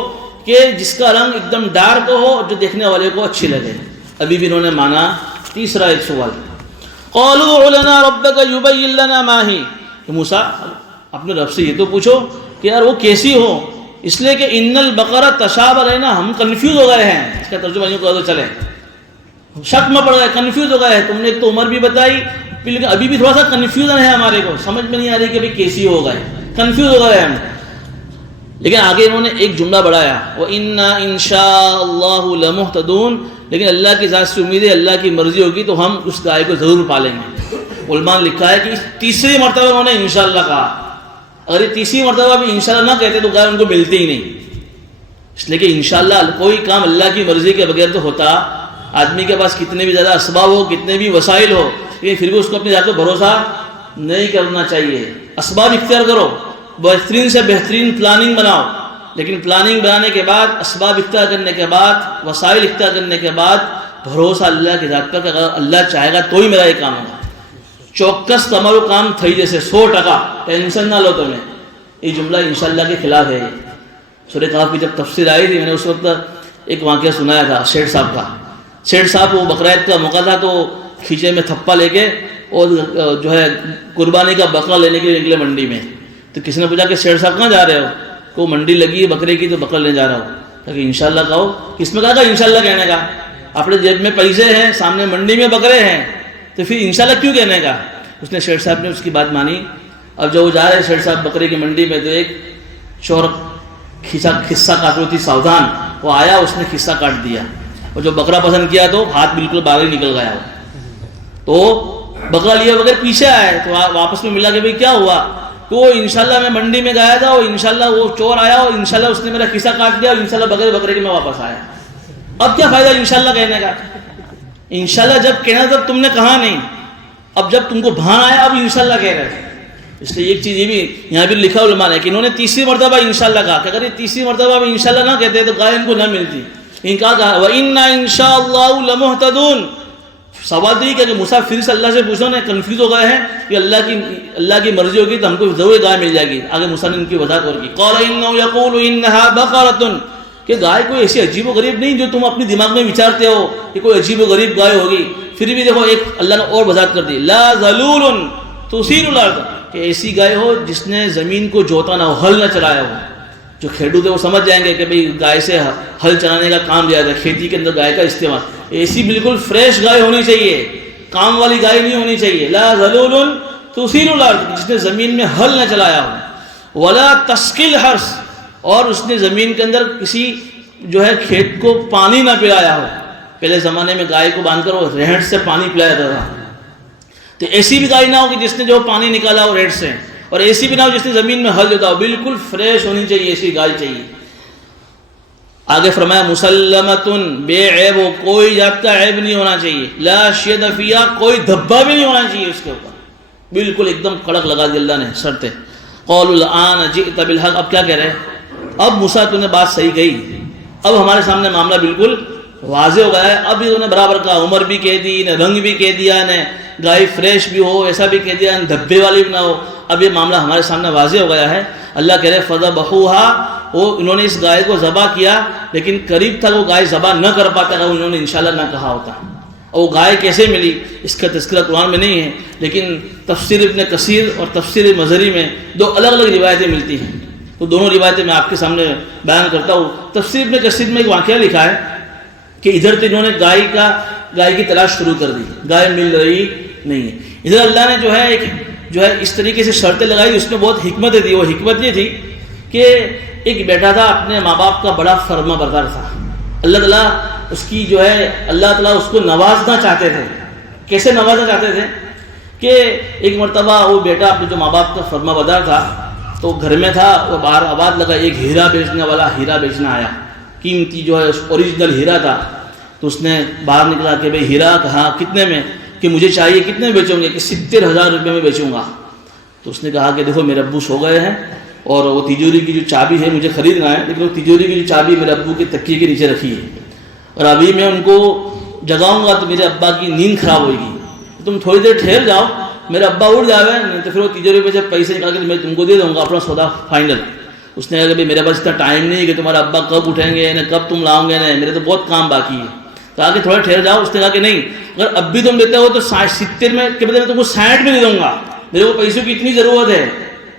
کہ جس کا رنگ ایک دم ڈارک ہو اور جو دیکھنے والے کو اچھی لگے. ابھی بھی انہوں نے مانا. تیسرا ایک سوال، قالوا ادع لنا ربك يبين لنا ما هي. موسیٰ اپنے رب سے یہ تو پوچھو کہ یار وہ کیسی ہو، اس لیے کہ ان البقرہ تشابہ علینا، ہم کنفیوز ہو گئے ہیں. اس کا ترجمہ یوں کر دو چلے، شک میں پڑ گئے، کنفیوز ہو گئے ہیں. تم نے تو عمر بھی بتائی لیکن ابھی بھی تھوڑا سا کنفیوژن ہے ہمارے کو، سمجھ میں نہیں آ رہی کہ بھئی کیسی ہو گئے، کنفیوز ہو گئے ہم. لیکن آگے انہوں نے ایک جملہ بڑھایا، وَإِنَّا إِن شَاءَ اللَّهُ لَمُهْتَدُونَ. لیکن اللہ کی ذات سے امید ہے، اللہ کی مرضی ہوگی تو ہم اس گائے کو ضرور پالیں گے. علماء نے لکھا ہے کہ تیسری مرتبہ انہوں نے انشاءاللہ کہا. اگر یہ تیسری مرتبہ بھی انشاءاللہ نہ کہتے تو گائے ان کو ملتی ہی نہیں. اس لیے کہ انشاءاللہ کوئی کام اللہ کی مرضی کے بغیر تو ہوتا. آدمی کے پاس کتنے بھی زیادہ اسباب ہو، کتنے بھی وسائل ہو، لیکن پھر بھی اس کو اپنی ذات پر بھروسہ نہیں کرنا چاہیے. اسباب اختیار کرو، بہترین سے بہترین پلاننگ بناؤ، لیکن پلاننگ بنانے کے بعد، اسباب اختیار کرنے کے بعد، وسائل اختیار کرنے کے بعد بھروسہ اللہ کی ذات پر کہ اگر اللہ چاہے گا تو ہی میرا یہ کام ہوگا. ચોક્કસ તમારું કામ થઈ જશે 100%، ٹینشن نہ لو تمہیں. یہ جملہ انشاءاللہ کے خلاف ہے. سورہ کہف کی جب تفسیر آئی تھی میں نے اس وقت ایک واقعہ سنایا تھا شیخ صاحب کا. شیخ صاحب وہ بقرہ عید کا موقع تھا تو کھیچے میں تھپا لے کے اور جو ہے قربانی کا بکرا لینے کے لیے نکلے منڈی میں. تو کسی نے پوچھا کہ شیخ صاحب کہاں جا رہے ہو؟ تو منڈی لگی ہے بکرے کی تو بکرا لینے جا رہا ہوں. کہ انشاءاللہ کہو. کس میں کہا کہ انشاءاللہ کہنے کا؟ اپنے جیب میں پیسے ہیں، سامنے منڈی میں بکرے ہیں، تو پھر انشاءاللہ کیوں کہنے کا؟ اس نے شیخ صاحب نے اس کی بات مانی. اب جب وہ جا رہے شیخ صاحب بکرے کی منڈی میں تو ایک شوہر خصہ کاٹ رہی تھی ساودھان، وہ آیا، اس نے خصہ کاٹ دیا اور جو بکرا پسند کیا تو ہاتھ بالکل باہر نکل گیا. تو بکرا لیا بغیر پیچھے آئے تو واپس میں ملا کہ بھئی کیا ہوا؟ تو وہ انشاءاللہ میں منڈی میں گیا تھا اور انشاءاللہ وہ چور آیا اور انشاءاللہ اس نے میرا خصہ کاٹ دیا اور انشاءاللہ بغیر بکرے کے میں واپس آیا. اب کیا فائدہ انشاءاللہ کہنے کا؟ انشاءاللہ جب کہنا تب تم نے کہا نہیں، اب جب تم کو بھان آیا اب انشاءاللہ کہہ رہے. اس لیے ایک چیز یہ بھی یہاں بھی لکھا علماء نے کہ انہوں نے تیسری مرتبہ انشاءاللہ کہا کہ اگر یہ تیسری مرتبہ بھی انشاءاللہ نہ کہتے تو گائے ان کو نہ ملتی. انکار کہا وَإِنَّا إِن شَاءَ اللَّهُ لَمُهْتَدُونَ. سوال تو یہ کہ موسیٰ پھر سے اللہ سے پوچھو نے کنفیوز ہو گئے ہیں کہ اللہ کی مرضی ہوگی تو ہم کو ضرور گائے مل جائے گی. آگے موسیٰ نے ان کی وضاحت اور کی. قَالَ إِنَّهُ يَقُولُ إِنَّهَا بَقَرَةٌ کہ گائے کوئی ایسی عجیب و غریب نہیں جو تم اپنی دماغ میں وچارتے ہو کہ کوئی عجیب و غریب گائے ہوگی. پھر بھی دیکھو ایک اللہ نے اور وضاحت کر دی، لا ذلول تثیر الارض کہ ایسی گائے ہو جس نے زمین کو جوتا نہ ہو، ہل نہ چلایا ہو. جو کھیڈو تھے وہ سمجھ جائیں گے کہ بھئی گائے سے ہل چلانے کا کام لیا جاتا ہے، کھیتی کے اندر گائے کا استعمال. ایسی بالکل فریش گائے ہونی چاہیے، کام والی گائے نہیں ہونی چاہیے. لا ذلول تثیر الارض جس نے زمین میں ہل نہ چلایا ہو، ولا تسقی الحرث اور اس نے زمین کے اندر کسی جو ہے کھیت کو پانی نہ پلایا ہو. پہلے زمانے میں گائے کو باندھ کر وہ ریڑھ سے پانی پلایا جاتا تھا. تو ایسی بھی گائے نہ ہو کہ جس نے جو پانی نکالا ہو ریڑھ سے، اور ایسی بھی نہ ہو جس نے زمین میں ہل جوتا ہو. بالکل فریش ہونی چاہیے، ایسی گائے چاہیے. آگے فرمایا مسلمتن بے عیب ہو، کوئی ذات کا عیب نہیں ہونا چاہیے. لا شید فیہا کوئی دھبا بھی نہیں ہونا چاہیے اس کے اوپر، بالکل ایک دم کڑک لگا دی اللہ نے شرطیں. قالوا الآن جئت بالحق. اب کیا کہہ رہے ہیں؟ اب موسیٰ تو نے بات صحیح کہی، اب ہمارے سامنے معاملہ بالکل واضح ہو گیا ہے. اب انہوں نے برابر کہا، عمر بھی کہہ دی نے، رنگ بھی کہہ دیا نے، گائے فریش بھی ہو ایسا بھی کہہ دیا، دھبے والی بھی نہ ہو. اب یہ معاملہ ہمارے سامنے واضح ہو گیا ہے. اللہ کہہ رہے فذبحوها، وہ انہوں نے اس گائے کو ذبح کیا لیکن قریب تھا وہ گائے ذبح نہ کر پاتا اگر انہوں نے انشاءاللہ نہ کہا ہوتا. اور وہ گائے کیسے ملی اس کا تذکرہ قرآن میں نہیں ہے، لیکن تفسیر ابن کثیر اور تفسیر مظہری میں دو الگ الگ روایتیں ملتی ہیں. تو دونوں روایتیں میں آپ کے سامنے بیان کرتا ہوں. تفسیر ابن کثیر میں ایک واقعہ لکھا ہے کہ ادھر تو انہوں نے گائے کا گائے کی تلاش شروع کر دی، گائے مل رہی نہیں ہے۔ ادھر اللہ نے جو ہے اس طریقے سے شرطیں لگائی، اس میں بہت حکمتیں تھی۔ وہ حکمت یہ تھی کہ ایک بیٹا تھا، اپنے ماں باپ کا بڑا فرما بردار تھا، اللہ تعالیٰ اس کی اللہ تعالیٰ اس کو نوازنا چاہتے تھے۔ کیسے نوازنا چاہتے تھے کہ ایک مرتبہ وہ بیٹا اپنے جو ماں باپ کا فرما بردار تھا تو گھر میں تھا، وہ باہر آواز لگا، ایک ہیرا بیچنے والا ہیرا بیچنا آیا، قیمتی اوریجنل ہیرا تھا۔ تو اس نے باہر نکلا کہ بھئی ہیرا کہاں، کتنے میں، کہ مجھے چاہیے، کتنے میں بیچوں گے، کہ 70,000 روپے میں بیچوں گا۔ تو اس نے کہا کہ دیکھو میرے ابو سو گئے ہیں اور وہ تجوری کی جو چابی ہے مجھے خریدنا ہے، لیکن وہ تجوری کی جو چابی میرے ابو کے تکیے کے نیچے رکھی ہے، اور ابھی میں ان کو جگاؤں گا تو میرے ابا کی نیند خراب ہوئے گی، تم تھوڑی دیر ٹھہر جاؤ، میرا ابا اٹھ جاوے، نہیں تو پھر وہ تجوری پہ جب پیسے نکال کے میں تم کو دے دوں گا اپنا سودا فائنل۔ اس نے کہا کہ میرے پاس اتنا ٹائم نہیں ہے کہ تمہارا ابا کب اٹھیں گے، کب تم لاؤں گے، میرے تو بہت کام باقی ہے، تو آگے تھوڑا ٹھہر جاؤ۔ اس نے کہا کہ نہیں، اگر اب بھی تم دیتے ہو تو 70 میں کے بدلے میں تم کو 60 میں دے دوں گا، میرے کو پیسوں کی اتنی ضرورت ہے،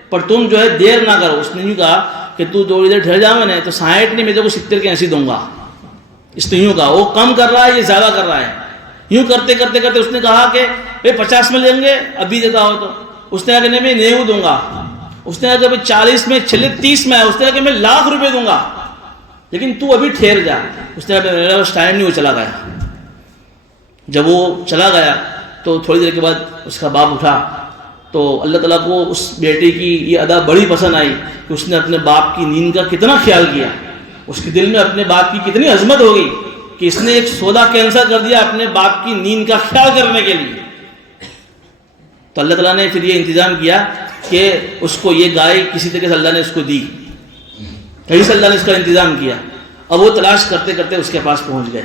پر تم دیر نہ کرو۔ اس نے یوں کہا کہ تو تھوڑی دیر ٹھہر جاؤ، میں نے تو 60 نہیں، میں تو 70 کے ایسے دوں گا۔ اس نے یوں کہا، وہ کم کر رہا ہے یہ زیادہ کر رہا ہے، یوں کرتے کرتے کرتے اس نے کہا کہ 50 میں لیں گے ابھی دیتا ہو تو، اس نے کہا کہ نہیں میں 90 دوں گا۔ اس نے کہا کہ 40 میں، چلے 30 میں ہے، اس نے کہا کہ میں 1,00,000 روپے دوں گا، لیکن تو ابھی ٹھہر جا۔ اس نے کہا کہ میرا بس ٹائم نہیں، وہ چلا گیا۔ جب وہ چلا گیا تو تھوڑی دیر کے بعد اس کا باپ اٹھا، تو اللہ تعالیٰ کو اس بیٹے کی یہ ادا بڑی پسند آئی کہ اس نے اپنے باپ کی نیند کا کتنا خیال کیا، اس کے دل میں اپنے باپ کی کتنی عظمت ہوگی کہ اس نے ایک سودا کینسل کر دیا اپنے باپ کی نیند کا خیال کرنے کے لیے۔ تو اللہ تعالیٰ نے پھر یہ انتظام کیا کہ اس کو یہ گائے کسی طریقے سے اللہ نے اس کو دی، کہیں سے اللہ نے اس کا انتظام کیا۔ اب وہ تلاش کرتے کرتے اس کے پاس پہنچ گئے،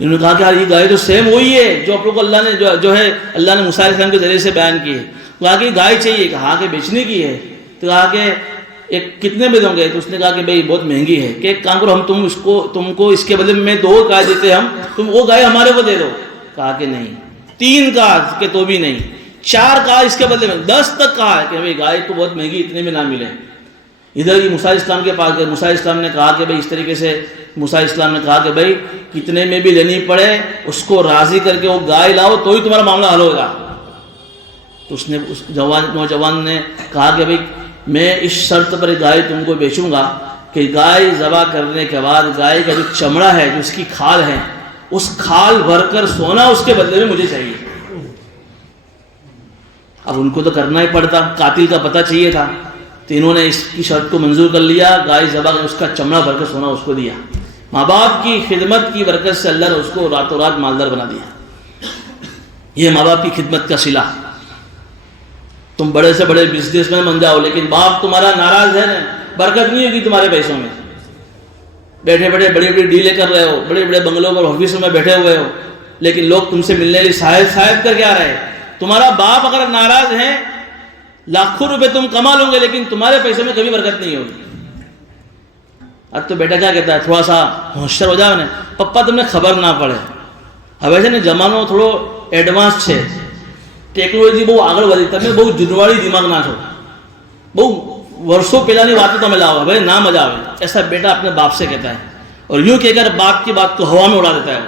انہوں نے کہا کہ یار یہ گائے تو سیم وہی ہے جو آپ لوگ کو اللہ نے اللہ نے موسیٰ علیہ السلام کے ذریعے سے بیان کی ہے۔ کہا کہ گائے چاہیے، کہا کہ بیچنے کی ہے، تو کہا کہ ایک کتنے میں دوں گے؟ تو اس نے کہا کہ بھئی بہت مہنگی ہے، کہ ایک کام کرو، ہم تم کو اس کے بدلے میں 2 گائے دیتے ہیں، تم وہ گائے ہمارے کو دے دو۔ کہا کہ نہیں، 3 کہا کہ تو بھی نہیں، 4 کہا اس کے بدلے میں، 10 تک کہا کہ بھئی گائے تو بہت مہنگی، اتنے میں نہ ملے۔ ادھر ہی موسیٰ علیہ السلام کے پاس گئے، موسیٰ علیہ السلام نے کہا کہ بھئی اس طریقے سے، موسیٰ علیہ السلام نے کہا کہ بھئی کتنے میں بھی لینی پڑے اس کو راضی کر کے وہ گائے لاؤ تو ہی تمہارا معاملہ حل ہوگا۔ تو اس نوجوان نے کہا کہ بھئی میں اس شرط پر گائے تم کو بیچوں گا کہ گائے ذبح کرنے کے بعد گائے کا جو چمڑا ہے، جو اس کی کھال ہے، اس کھال بھر کر سونا اس کے بدلے میں مجھے چاہیے۔ اب ان کو تو کرنا ہی پڑتا، قاتل کا پتہ چاہیے تھا، تو انہوں نے اس کی شرط کو منظور کر لیا، گائے ذبح کر اس کا چمڑا بھر کر سونا اس کو دیا۔ ماں باپ کی خدمت کی برکت سے اللہ نے اس کو راتوں رات مالدار بنا دیا۔ یہ ماں باپ کی خدمت کا صلہ۔ تم بڑے سے بڑے بزنس مین بن جاؤ، لیکن باپ تمہارا ناراض ہے نا، برکت نہیں ہوگی تمہارے پیسوں میں۔ بیٹھے بیٹھے بڑی بڑی ڈیلیں کر رہے ہو، بڑے بڑے بنگلوں پر آفسوں میں بیٹھے ہوئے ہو، لیکن لوگ تم سے ملنے کے لیے صاحب کر کے آ رہے ہیں۔ تمہارا باپ اگر ناراض ہے، لاکھوں روپے تم کما لو گے، لیکن تمہارے پیسوں میں کبھی برکت نہیں ہوگی۔ اب تو بیٹا کیا کہتا ہے، تھوڑا سا ہوشیار ہو جاؤ نا، پپا تم نے خبر نہ پڑے۔ اب ایسے نے زمانوں تھوڑو ایڈوانس છે, ટેકનોલોજી બહુ આગળ વધી, તમે બહુ જુનવાળી દિમાગના છો, બહુ વર્ષો પહેલાની વાતો તમે લાવો, હવે ના મજા આવે। ایسا بیٹا اپنے باپ سے کہتا ہے، اور یوں کہہ کر باپ کی بات کو ہوا میں اڑا دیتا ہے۔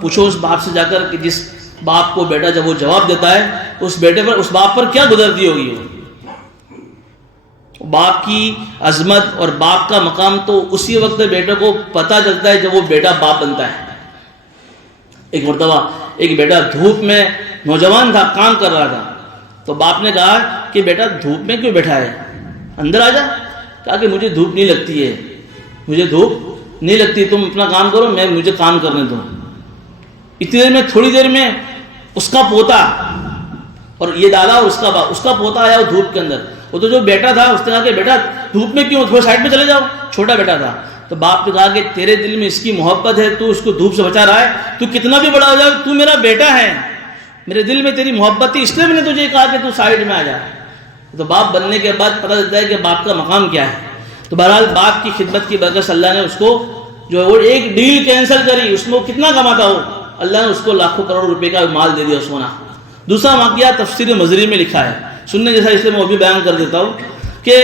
پوچھو اس باپ سے جا کر کہ جس باپ کو بیٹا جب وہ جواب دیتا ہے، اس بیٹے پر، اس باپ پر کیا گزرتی ہوگی وہ۔ باپ کی عظمت اور باپ کا مقام تو اسی وقت بیٹے کو پتہ چلتا ہے جب وہ بیٹا باپ بنتا ہے۔ ایک مرتبہ ایک بیٹا دھوپ میں، نوجوان تھا، کام کر رہا تھا، تو باپ نے کہا کہ بیٹا دھوپ میں کیوں بیٹھا ہے، اندر آ جا۔ کہا کہ مجھے دھوپ نہیں لگتی ہے، مجھے دھوپ نہیں لگتی، تم اپنا کام کرو، مجھے کام کرنے دو۔ اتنی دیر میں، تھوڑی دیر میں اس کا پوتا اور یہ دادا اور اس کا پوتا آیا وہ دھوپ کے اندر۔ وہ تو جو بیٹا تھا اس نے کہا کہ بیٹا دھوپ میں کیوں، تھوڑا سائڈ میں چلے جاؤ، چھوٹا بیٹا تھا۔ تو باپ نے کہا کہ تیرے دل میں اس کی محبت ہے، تو اس کو دھوپ سے بچا رہا ہے، تو کتنا بھی بڑا ہو جائے تو میرا بیٹا ہے، میرے دل میں تیری محبت تھی، اس لیے میں نے تجھے کہا کہ تو سائڈ میں آ جا۔ تو باپ بننے کے بعد پتہ چلتا ہے کہ باپ کا مقام کیا ہے۔ تو بہرحال باپ کی خدمت کی برکت سے اللہ نے اس کو جو وہ ایک ڈیل کینسل کری، اس میں وہ کتنا کماتا ہو، اللہ نے اس کو لاکھوں کروڑ روپے کا مال دے دیا، سونا۔ دوسرا واقعہ تفسیر مزری میں لکھا ہے، سننے جیسا، اس لیے میں وہ بھی بیان کر دیتا ہوں کہ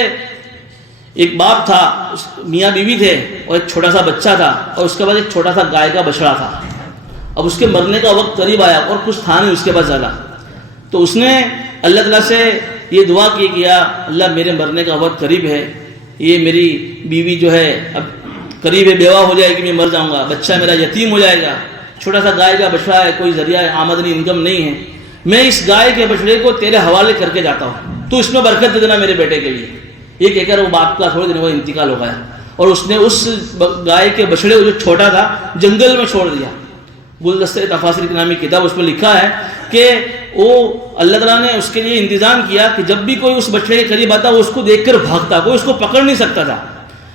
ایک باپ تھا، میاں بیوی تھے، اور ایک چھوٹا سا بچہ تھا، اور اس کے بعد ایک چھوٹا سا گائے کا بچڑا تھا. اب اس کے مرنے کا وقت قریب آیا اور کچھ تھا نہیں اس کے پاس زیادہ. تو اس نے اللہ تعالیٰ سے یہ دعا کی کہ یا اللہ میرے مرنے کا وقت قریب ہے، یہ میری بیوی جو ہے اب قریب ہے، بیوہ ہو جائے گی، میں مر جاؤں گا، بچہ میرا یتیم ہو جائے گا، چھوٹا سا گائے کا بچڑا ہے، کوئی ذریعہ آمدنی انکم نہیں ہے، میں اس گائے کے بچڑے کو تیرے حوالے کر کے جاتا ہوں، تو اس میں برکت دے دینا میرے بیٹے کے لیے. یہ کہہ کر وہ باپ کا تھوڑے دن وہ انتقال ہو گیا، اور اس نے اس گائے کے بچڑے کو جو چھوٹا تھا جنگل میں چھوڑ دیا. گلدستہ تفاسیر کی نامی کتاب اس میں لکھا ہے کہ وہ اللہ تعالیٰ نے اس کے لیے انتظام کیا کہ جب بھی کوئی اس بچڑے کے قریب آتا وہ اس کو دیکھ کر بھاگتا، کوئی اس کو پکڑ نہیں سکتا تھا.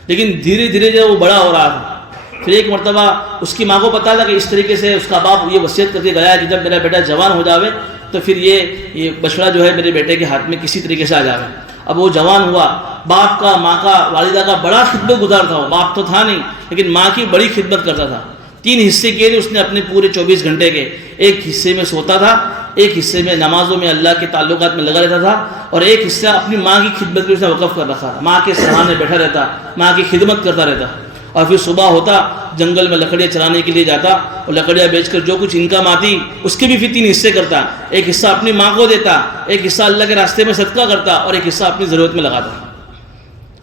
لیکن دھیرے دھیرے جو وہ بڑا ہو رہا تھا، پھر ایک مرتبہ اس کی ماں کو پتا تھا کہ اس طریقے سے اس کا باپ یہ وصیت کر کے گیا ہے کہ جب میرا بیٹا جوان ہو جاوے تو پھر یہ بچڑا جو ہے میرے بیٹے کے ہاتھ میں کسی طریقے سے آ جاوے. اب وہ جوان ہوا، باپ کا، ماں کا، والدہ کا بڑا خدمت گزار تھا. وہ باپ تو تھا نہیں لیکن ماں کی بڑی خدمت کرتا تھا. 3 حصے کیے تھے اس نے اپنے پورے 24 گھنٹے کے. ایک حصے میں سوتا تھا، ایک حصے میں نمازوں میں اللہ کے تعلقات میں لگا رہتا تھا، اور ایک حصہ اپنی ماں کی خدمت میں اس نے وقف کر رکھا تھا. ماں کے سراہنے بیٹھا رہتا، ماں کی خدمت کرتا رہتا. اور پھر صبح ہوتا جنگل میں لکڑیاں چرانے کے لیے جاتا، اور لکڑیاں بیچ کر جو کچھ انکم آتی اس کے بھی پھر 3 حصے کرتا. ایک حصہ اپنی ماں کو دیتا، ایک حصہ اللہ کے راستے میں صدقہ کرتا، اور ایک حصہ اپنی ضرورت میں لگاتا.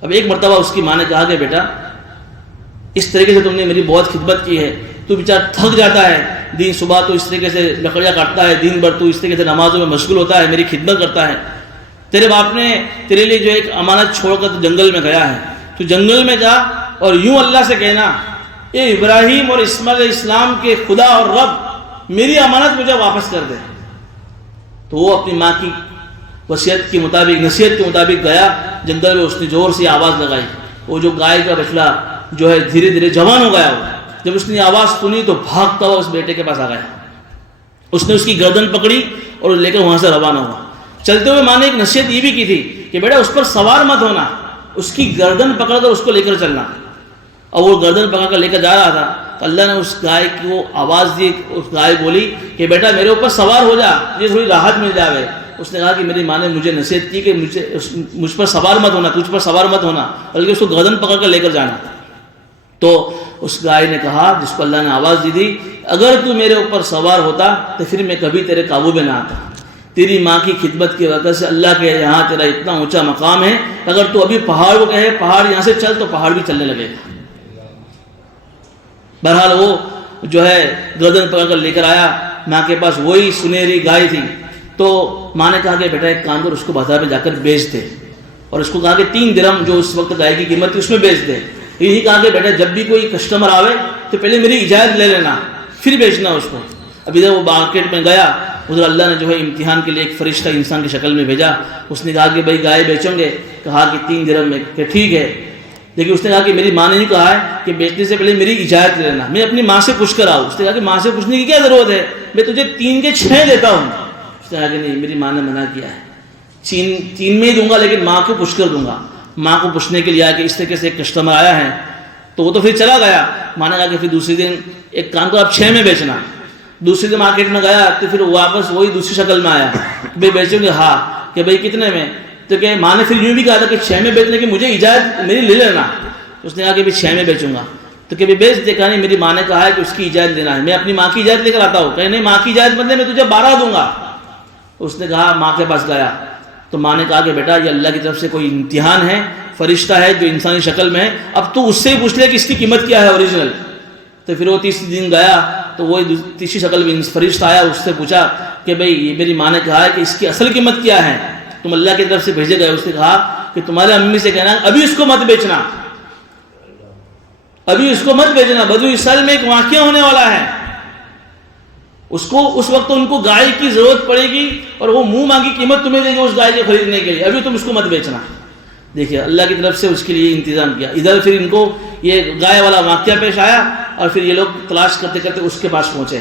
اب ایک مرتبہ اس کی ماں نے کہا کہ بیٹا اس طریقے سے تم نے میری بہت خدمت کی ہے، تو بیچارہ تھک جاتا ہے، دن صبح تو اس طریقے سے لکڑیاں کاٹتا ہے، دن بھر تو اس طریقے سے نمازوں میں مشغول ہوتا ہے، میری خدمت کرتا ہے. تیرے باپ نے تیرے لیے جو ایک امانت چھوڑ کر تو جنگل میں گیا ہے، تو جنگل میں جا اور یوں اللہ سے کہنا اے ابراہیم اور اسماعیل علیہ السلام کے خدا اور رب میری امانت مجھے واپس کر دے. تو وہ اپنی ماں کی وصیت کے مطابق، نصیحت کے مطابق گیا جنگل میں. اس نے زور سے آواز لگائی. وہ جو گائے کا بچڑا جو ہے دھیرے دھیرے جوان ہو گیا. جب اس نے آواز سنی تو بھاگتا ہوا اس بیٹے کے پاس آ گیا. اس نے اس کی گردن پکڑی اور لے کر وہاں سے روانہ ہوا. چلتے ہوئے ماں نے ایک نصیحت یہ بھی کی تھی کہ بیٹا اس پر سوار مت ہونا، اس کی گردن پکڑ کر اس کو لے کر چلنا. اور وہ گردن پکڑ کر لے کر جا رہا تھا تو اللہ نے اس گائے کو آواز دی. اس گائے بولی کہ بیٹا میرے اوپر سوار ہو جا، یہ تھوڑی راحت مل جاوے. اس نے کہا کہ میری ماں نے مجھے نصیحت کی کہ مجھ پر سوار مت ہونا، تجھ پر سوار مت ہونا، بلکہ اس کو گردن پکڑ کر لے کر جانا. تو اس گائے نے کہا، جس کو اللہ نے آواز دی تھی، اگر تو میرے اوپر سوار ہوتا تو پھر میں کبھی تیرے قابو میں نہ آتا. تیری ماں کی خدمت کی وجہ سے اللہ کے یہاں تیرا اتنا اونچا مقام ہے، اگر تو ابھی پہاڑ کو کہے پہاڑ یہاں سے چل تو پہاڑ بھی چلنے لگے گا. بہرحال وہ جو ہے گردن پکڑ کر لے کر آیا ماں کے پاس. وہی سنہری گائے تھی. تو ماں نے کہا کہ بیٹا ایک کام کر، اس کو بازار میں جا کر بیچ دے. اور اس کو کہا کہ 3 درہم جو اس وقت گائے کی قیمت تھی اس میں بیچ دے. یہی کہا کہ بیٹا جب بھی کوئی کسٹمر آوے تو پہلے میری اجازت لے لینا، پھر بیچنا اس کو. اب ادھر وہ مارکیٹ میں گیا، ادھر اللہ نے جو ہے امتحان کے لیے ایک فرشتہ انسان کی شکل میں بھیجا. اس نے کہا کہ بھائی گائے بیچیں گے؟ کہا کہ 3 درہم میں. کہ ٹھیک ہے. لیکن اس نے کہا کہ میری ماں نے نہیں کہا ہے کہ بیچنے سے پہلے میری اجازت لے لینا، میں اپنی ماں سے پوچھ کر آؤں. اس نے کہا کہ ماں سے پوچھنے کی کیا ضرورت ہے، میں تجھے 3 کے 6 دیتا ہوں. اس نے کہا کہ نہیں، میری ماں نے منع کیا ہے، 3 میں ہی دوں گا لیکن ماں کو پوچھ کر دوں گا. ماں کو پوچھنے کے لیے آیا کہ اس طریقے سے ایک کسٹمر آیا ہے. تو وہ تو پھر چلا گیا. ماں نے کہا کہ پھر دوسرے دن ایک کام کو آپ 6 میں بیچنا. دوسرے دن مارکیٹ میں گیا تو پھر واپس وہی دوسری شکل میں آیا کہ بھائی بیچیں گے؟ ہاں. کہ بھائی کتنے میں؟ تو کہ ماں نے پھر یوں بھی کہا تھا کہ 6 میں بیچنے کی مجھے اجازت میری لے لینا. اس نے کہا کہ بھائی 6 میں بیچوں گا. تو کہ بیچ دے. کہا نہیں، میری ماں نے کہا ہے کہ اس کی اجازت لینا ہے، میں اپنی ماں کی اجازت لے کر آتا ہوں. کہ نہیں، ماں کی اجازت مطلب میں تجھے 12 دوں گا. اس نے کہا، ماں کے پاس گیا تو ماں نے کہا کہ بیٹا یہ اللہ کی طرف سے کوئی امتحان ہے، فرشتہ ہے جو انسانی شکل میں ہے، اب تو اس سے ہی پوچھ لے کہ اس کی قیمت کیا ہے اوریجنل. تو پھر وہ 30 دن گیا تو وہ تیسری شکل میں فرشتہ آیا. اس سے پوچھا کہ بھئی یہ میری ماں نے کہا ہے کہ اس کی اصل قیمت کیا ہے، تم اللہ کی طرف سے بھیجے گئے. اس نے کہا کہ تمہارے امی سے کہنا ابھی اس کو مت بیچنا، ابھی اس کو مت بیچنا. بنو اسرائیل میں ایک واقعہ ہونے والا ہے، اس وقت ان کو گائے کی ضرورت پڑے گی اور وہ منہ مانگی قیمت تمہیں دے گی اس گائے کے خریدنے کے لیے، ابھی تم اس کو مت بیچنا. دیکھیے اللہ کی طرف سے اس کے لیے انتظام کیا. ادھر پھر ان کو یہ گائے والا واقعہ پیش آیا اور پھر یہ لوگ تلاش کرتے کرتے اس کے پاس پہنچے.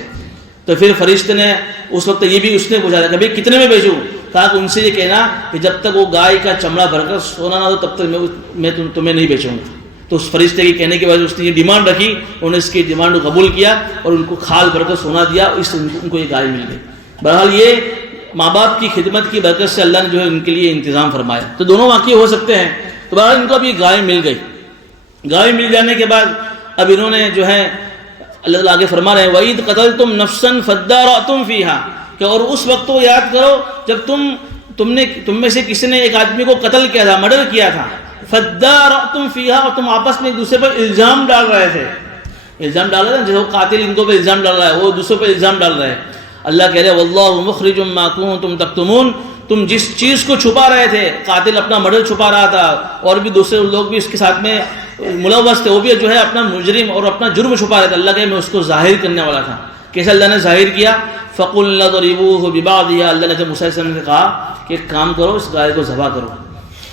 تو پھر فرشتے نے اس وقت یہ بھی اس نے پوچھا تھا کہ بھائی کتنے میں بیچوں. کہا کہ ان سے یہ کہنا کہ جب تک وہ گائے کا چمڑا بھر کر سونا نہ ہو تب تک میں تمہیں نہیں بیچوں گا. تو اس فرشتے کے کہنے کی وجہ سے اس نے یہ ڈیمانڈ رکھی. انہوں نے اس کی ڈیمانڈ کو قبول کیا اور ان کو کھال بھر کر سونا دیا. اس سے ان کو یہ گائے مل گئی. بہرحال یہ ماں باپ کی خدمت کی برکت سے اللہ نے جو ہے ان کے لیے انتظام فرمایا. تو دونوں واقعے ہو سکتے ہیں. تو بہرحال ان کو اب یہ گائے مل گئی. گائے مل جانے کے بعد اب انہوں نے جو ہے اللہ تعالیٰ آگے فرما رہے ہیں وَإِذْ قَتَلْتُمْ نَفْسًا فَادَّارَأْتُمْ فِيهَا، کہ اور اس وقت کو یاد کرو جب تم میں سے کسی نے ایک آدمی کو قتل کیا تھا، مرڈر کیا تھا، فَادَّارَأْتُمْ فِيهَا، اور تم آپس میں ایک دوسرے پر الزام ڈال رہے تھے، الزام ڈال رہے تھے، جیسے وہ قاتل ان کو پہ الزام ڈال رہا ہے، وہ دوسروں پہ الزام ڈال رہے ہیں۔ اللہ کہہ رہے وَاللَّهُ مُخْرِجٌ مَا كُنتُمْ تَكْتُمُونَ، تم جس چیز کو چھپا رہے تھے، قاتل اپنا مرڈر چھپا رہا تھا اور بھی دوسرے لوگ بھی اس کے ساتھ میں ملوث تھے، وہ بھی جو ہے اپنا مجرم اور اپنا جرم چھپا رہے تھے، اللہ کہ میں اس کو ظاہر کرنے والا تھا۔ کیسے اللہ نے ظاہر کیا؟ فَقُلْنَا ضَرِبُوهُ بِبَعْضِهَا، اللہ نے جب موسیٰ علیہ السلام سے کہا کہ ایک کام کرو، اس گائے کو ذبح کرو،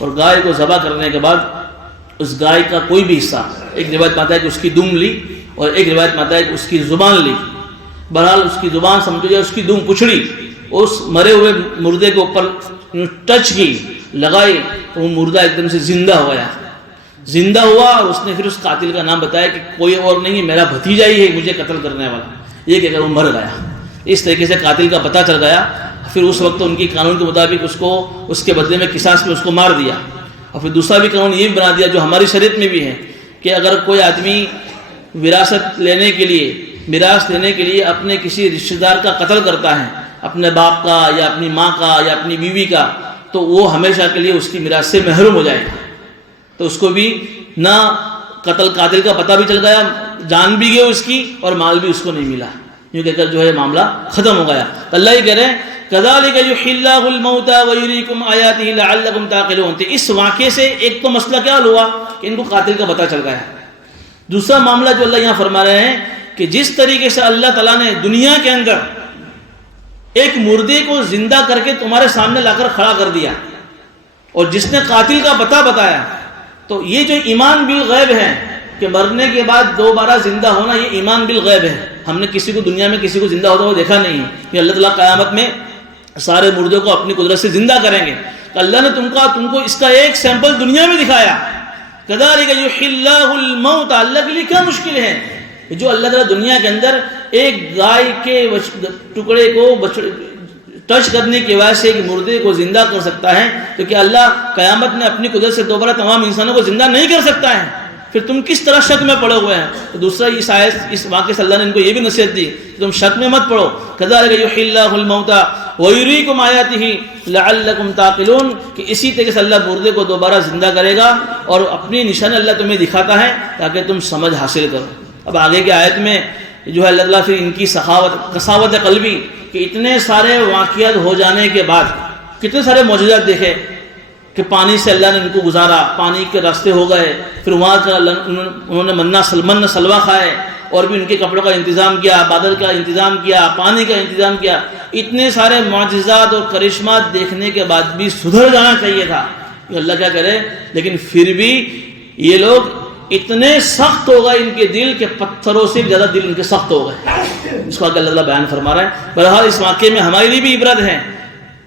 اور گائے کو ذبح کرنے کے بعد اس گائے کا کوئی بھی حصہ، ایک روایت میں آتا ہے کہ اس کی دم لی اور ایک روایت میں آتا ہے کہ اس کی زبان لی، بہرحال اس کی زبان سمجھو یا اس کی دم پچھڑی اس مرے ہوئے مردے کے اوپر ٹچ کی، لگائی، تو وہ مردہ ایک دم سے زندہ ہو گیا، زندہ ہوا، اور اس نے پھر اس قاتل کا نام بتایا کہ کوئی اور نہیں ہے، میرا بھتیجا ہی ہے مجھے قتل کرنے والا، یہ کہہ کر وہ مر گیا۔ اس طریقے سے قاتل کا پتہ چل گیا، پھر اس وقت ان کی قانون کے مطابق اس کو اس کے بدلے میں قصاص میں اس کو مار دیا، اور پھر دوسرا بھی قانون یہ بھی بنا دیا جو ہماری شریعت میں بھی ہے کہ اگر کوئی آدمی وراثت لینے کے لیے، میراث لینے کے لیے اپنے کسی رشتہ دار کا قتل کرتا ہے، اپنے باپ کا یا اپنی ماں کا یا اپنی بیوی کا، تو وہ ہمیشہ کے لیے اس کی میراث سے محروم ہو جائے گا۔ تو اس کو بھی نہ قاتل کا پتہ بھی چل گیا، جان بھی گئی اس کی، اور مال بھی اس کو نہیں ملا، یوں کہہ کر جو ہے معاملہ ختم ہو گیا۔ تو اللہ یہ کہہ رہے ہیں كَذَلِكَ يُحْيِي اللَّهُ الْمَوْتَى وَيُرِيكُمْ آيَاتِهِ لَعَلَّكُمْ تَعْقِلُونَ۔ تو اس واقعے سے ایک تو مسئلہ کیا ہوا کہ ان کو قاتل کا پتہ چل گیا۔ دوسرا معاملہ جو اللہ یہاں فرما رہے ہیں کہ جس طریقے سے اللہ تعالیٰ نے دنیا کے اندر ایک مردے کو زندہ کر کے تمہارے سامنے لا کر کھڑا کر دیا، اور جس نے قاتل کا پتہ بتایا، تو یہ جو ایمان بالغیب ہے کہ مرنے کے بعد دوبارہ زندہ ہونا، یہ ایمان بالغیب ہے۔ ہم نے کسی کو دنیا میں کسی کو زندہ ہوتا ہوا دیکھا نہیں ہے کہ اللہ تعالیٰ قیامت میں سارے مردوں کو اپنی قدرت سے زندہ کریں گے۔ تو اللہ نے تم کو اس کا ایک سیمپل دنیا میں دکھایا۔ كَذَلِكَ يُحْيِي اللَّهُ الْمَوْتَى، اللہ کے لیے کیا مشکل ہے جو اللہ تعالیٰ دنیا کے اندر ایک گائے کے ٹکڑے کو ٹچ کرنے کی وجہ سے ایک مردے کو زندہ کر سکتا ہے، تو کہ اللہ قیامت میں اپنی قدرت سے دوبارہ تمام انسانوں کو زندہ نہیں کر سکتا ہے؟ پھر تم کس طرح شک میں پڑے ہوئے ہیں؟ تو دوسرا اس واقعے سے اللہ نے ان کو یہ بھی نصیحت دی کہ تم شک میں مت پڑو۔ كَذَلِكَ يُحْيِي اللَّهُ الْمَوْتَى وَيُرِيكُمْ آيَاتِهِ لَعَلَّكُمْ تَعْقِلُونَ، کہ اسی طریقے سے اللہ مردے کو دوبارہ زندہ کرے گا اور اپنی نشانی اللہ تمہیں دکھاتا ہے تاکہ تم سمجھ حاصل کرو۔ اب آگے کی آیت میں جو ہے اللہ تعالیٰ پھر ان کی قساوت قلبی کہ اتنے سارے واقعات ہو جانے کے بعد کتنے سارے معجزات دیکھے کہ پانی سے اللہ نے ان کو گزارا، پانی کے راستے ہو گئے، پھر وہاں کا انہوں نے من سلوا کھائے، اور بھی ان کے کپڑوں کا انتظام کیا، بادل کا انتظام کیا، پانی کا انتظام کیا۔ اتنے سارے معجزات اور کرشمات دیکھنے کے بعد بھی سدھر جانا چاہیے تھا کہ اللہ کیا کرے، لیکن پھر بھی یہ لوگ اتنے سخت ہو گئے ان کے دل کہ پتھروں سے زیادہ دل ان کے سخت ہو گئے۔ اس کو اللہ تعالیٰ بیان فرما رہا ہے۔ بہرحال اس واقعے میں ہمارے لیے بھی عبرت ہے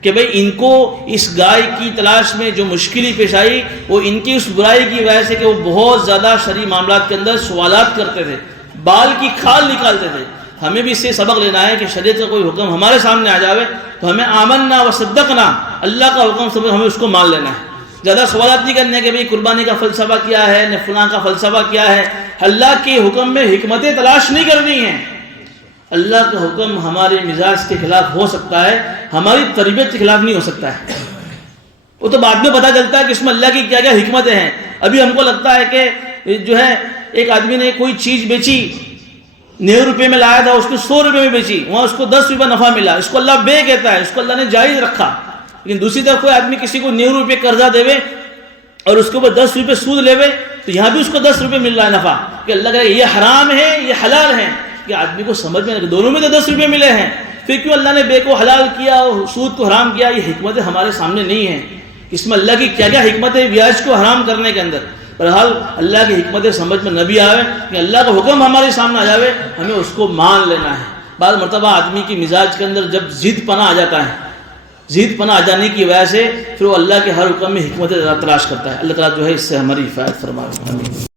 کہ بھئی ان کو اس گائے کی تلاش میں جو مشکل پیش آئی وہ ان کی اس برائی کی وجہ سے کہ وہ بہت زیادہ شرعی معاملات کے اندر سوالات کرتے تھے، بال کی کھال نکالتے تھے۔ ہمیں بھی اس سے سبق لینا ہے کہ شریعت کا کوئی حکم ہمارے سامنے آ جاوے تو ہمیں آمنا و صدقنا، اللہ کا حکم سمجھ ہمیں اس کو مان لینا ہے۔ زیادہ سوالات نہیں کرنے کہ بھئی قربانی کا فلسفہ کیا ہے، نہ فلاں کا فلسفہ کیا ہے۔ اللہ کے حکم میں حکمتیں تلاش نہیں کرنی ہیں۔ اللہ کا حکم ہمارے مزاج کے خلاف ہو سکتا ہے، ہماری تربیت کے خلاف نہیں ہو سکتا ہے۔ وہ تو بعد میں پتہ چلتا ہے کہ اس میں اللہ کی کیا کیا حکمتیں ہیں۔ ابھی ہم کو لگتا ہے کہ جو ہے ایک آدمی نے کوئی چیز بیچی، 90 روپے میں لایا تھا، اس نے 100 روپے میں بیچی، وہاں اس کو 10 روپے نفع ملا، اس کو اللہ بے کہتا ہے، اس کو اللہ نے جائز رکھا۔ لیکن دوسری طرف کوئی آدمی کسی کو 90 روپے قرضہ دے اور اس کے اوپر 10 روپے سود لے، تو یہاں بھی اس کو 10 روپے مل رہا ہے نفع، کہ اللہ کہے یہ حرام ہے یہ حلال ہے، کہ آدمی کو سمجھ میں نہیں، دونوں میں تو 10 روپے ملے ہیں، پھر کیوں اللہ نے بے کو حلال کیا اور سود کو حرام کیا؟ یہ حکمتیں ہمارے سامنے نہیں ہیں۔ اس میں اللہ کی کیا کیا حکمتیں بیاج کو حرام کرنے کے اندر۔ بہرحال اللہ کی حکمتیں سمجھ میں نہ بھی آوے کہ اللہ کا حکم ہمارے سامنے آ جاوے، ہمیں اس کو مان لینا ہے۔ بعض مرتبہ آدمی کی مزاج کے اندر جب ضد پناہ آ جاتا ہے، ضد پناہ آ جانے کی وجہ سے پھر وہ اللہ کے ہر حکم میں حکمتیں تلاش کرتا ہے۔ اللہ تعالیٰ جو ہے اس سے ہماری حفاظت فرمائے۔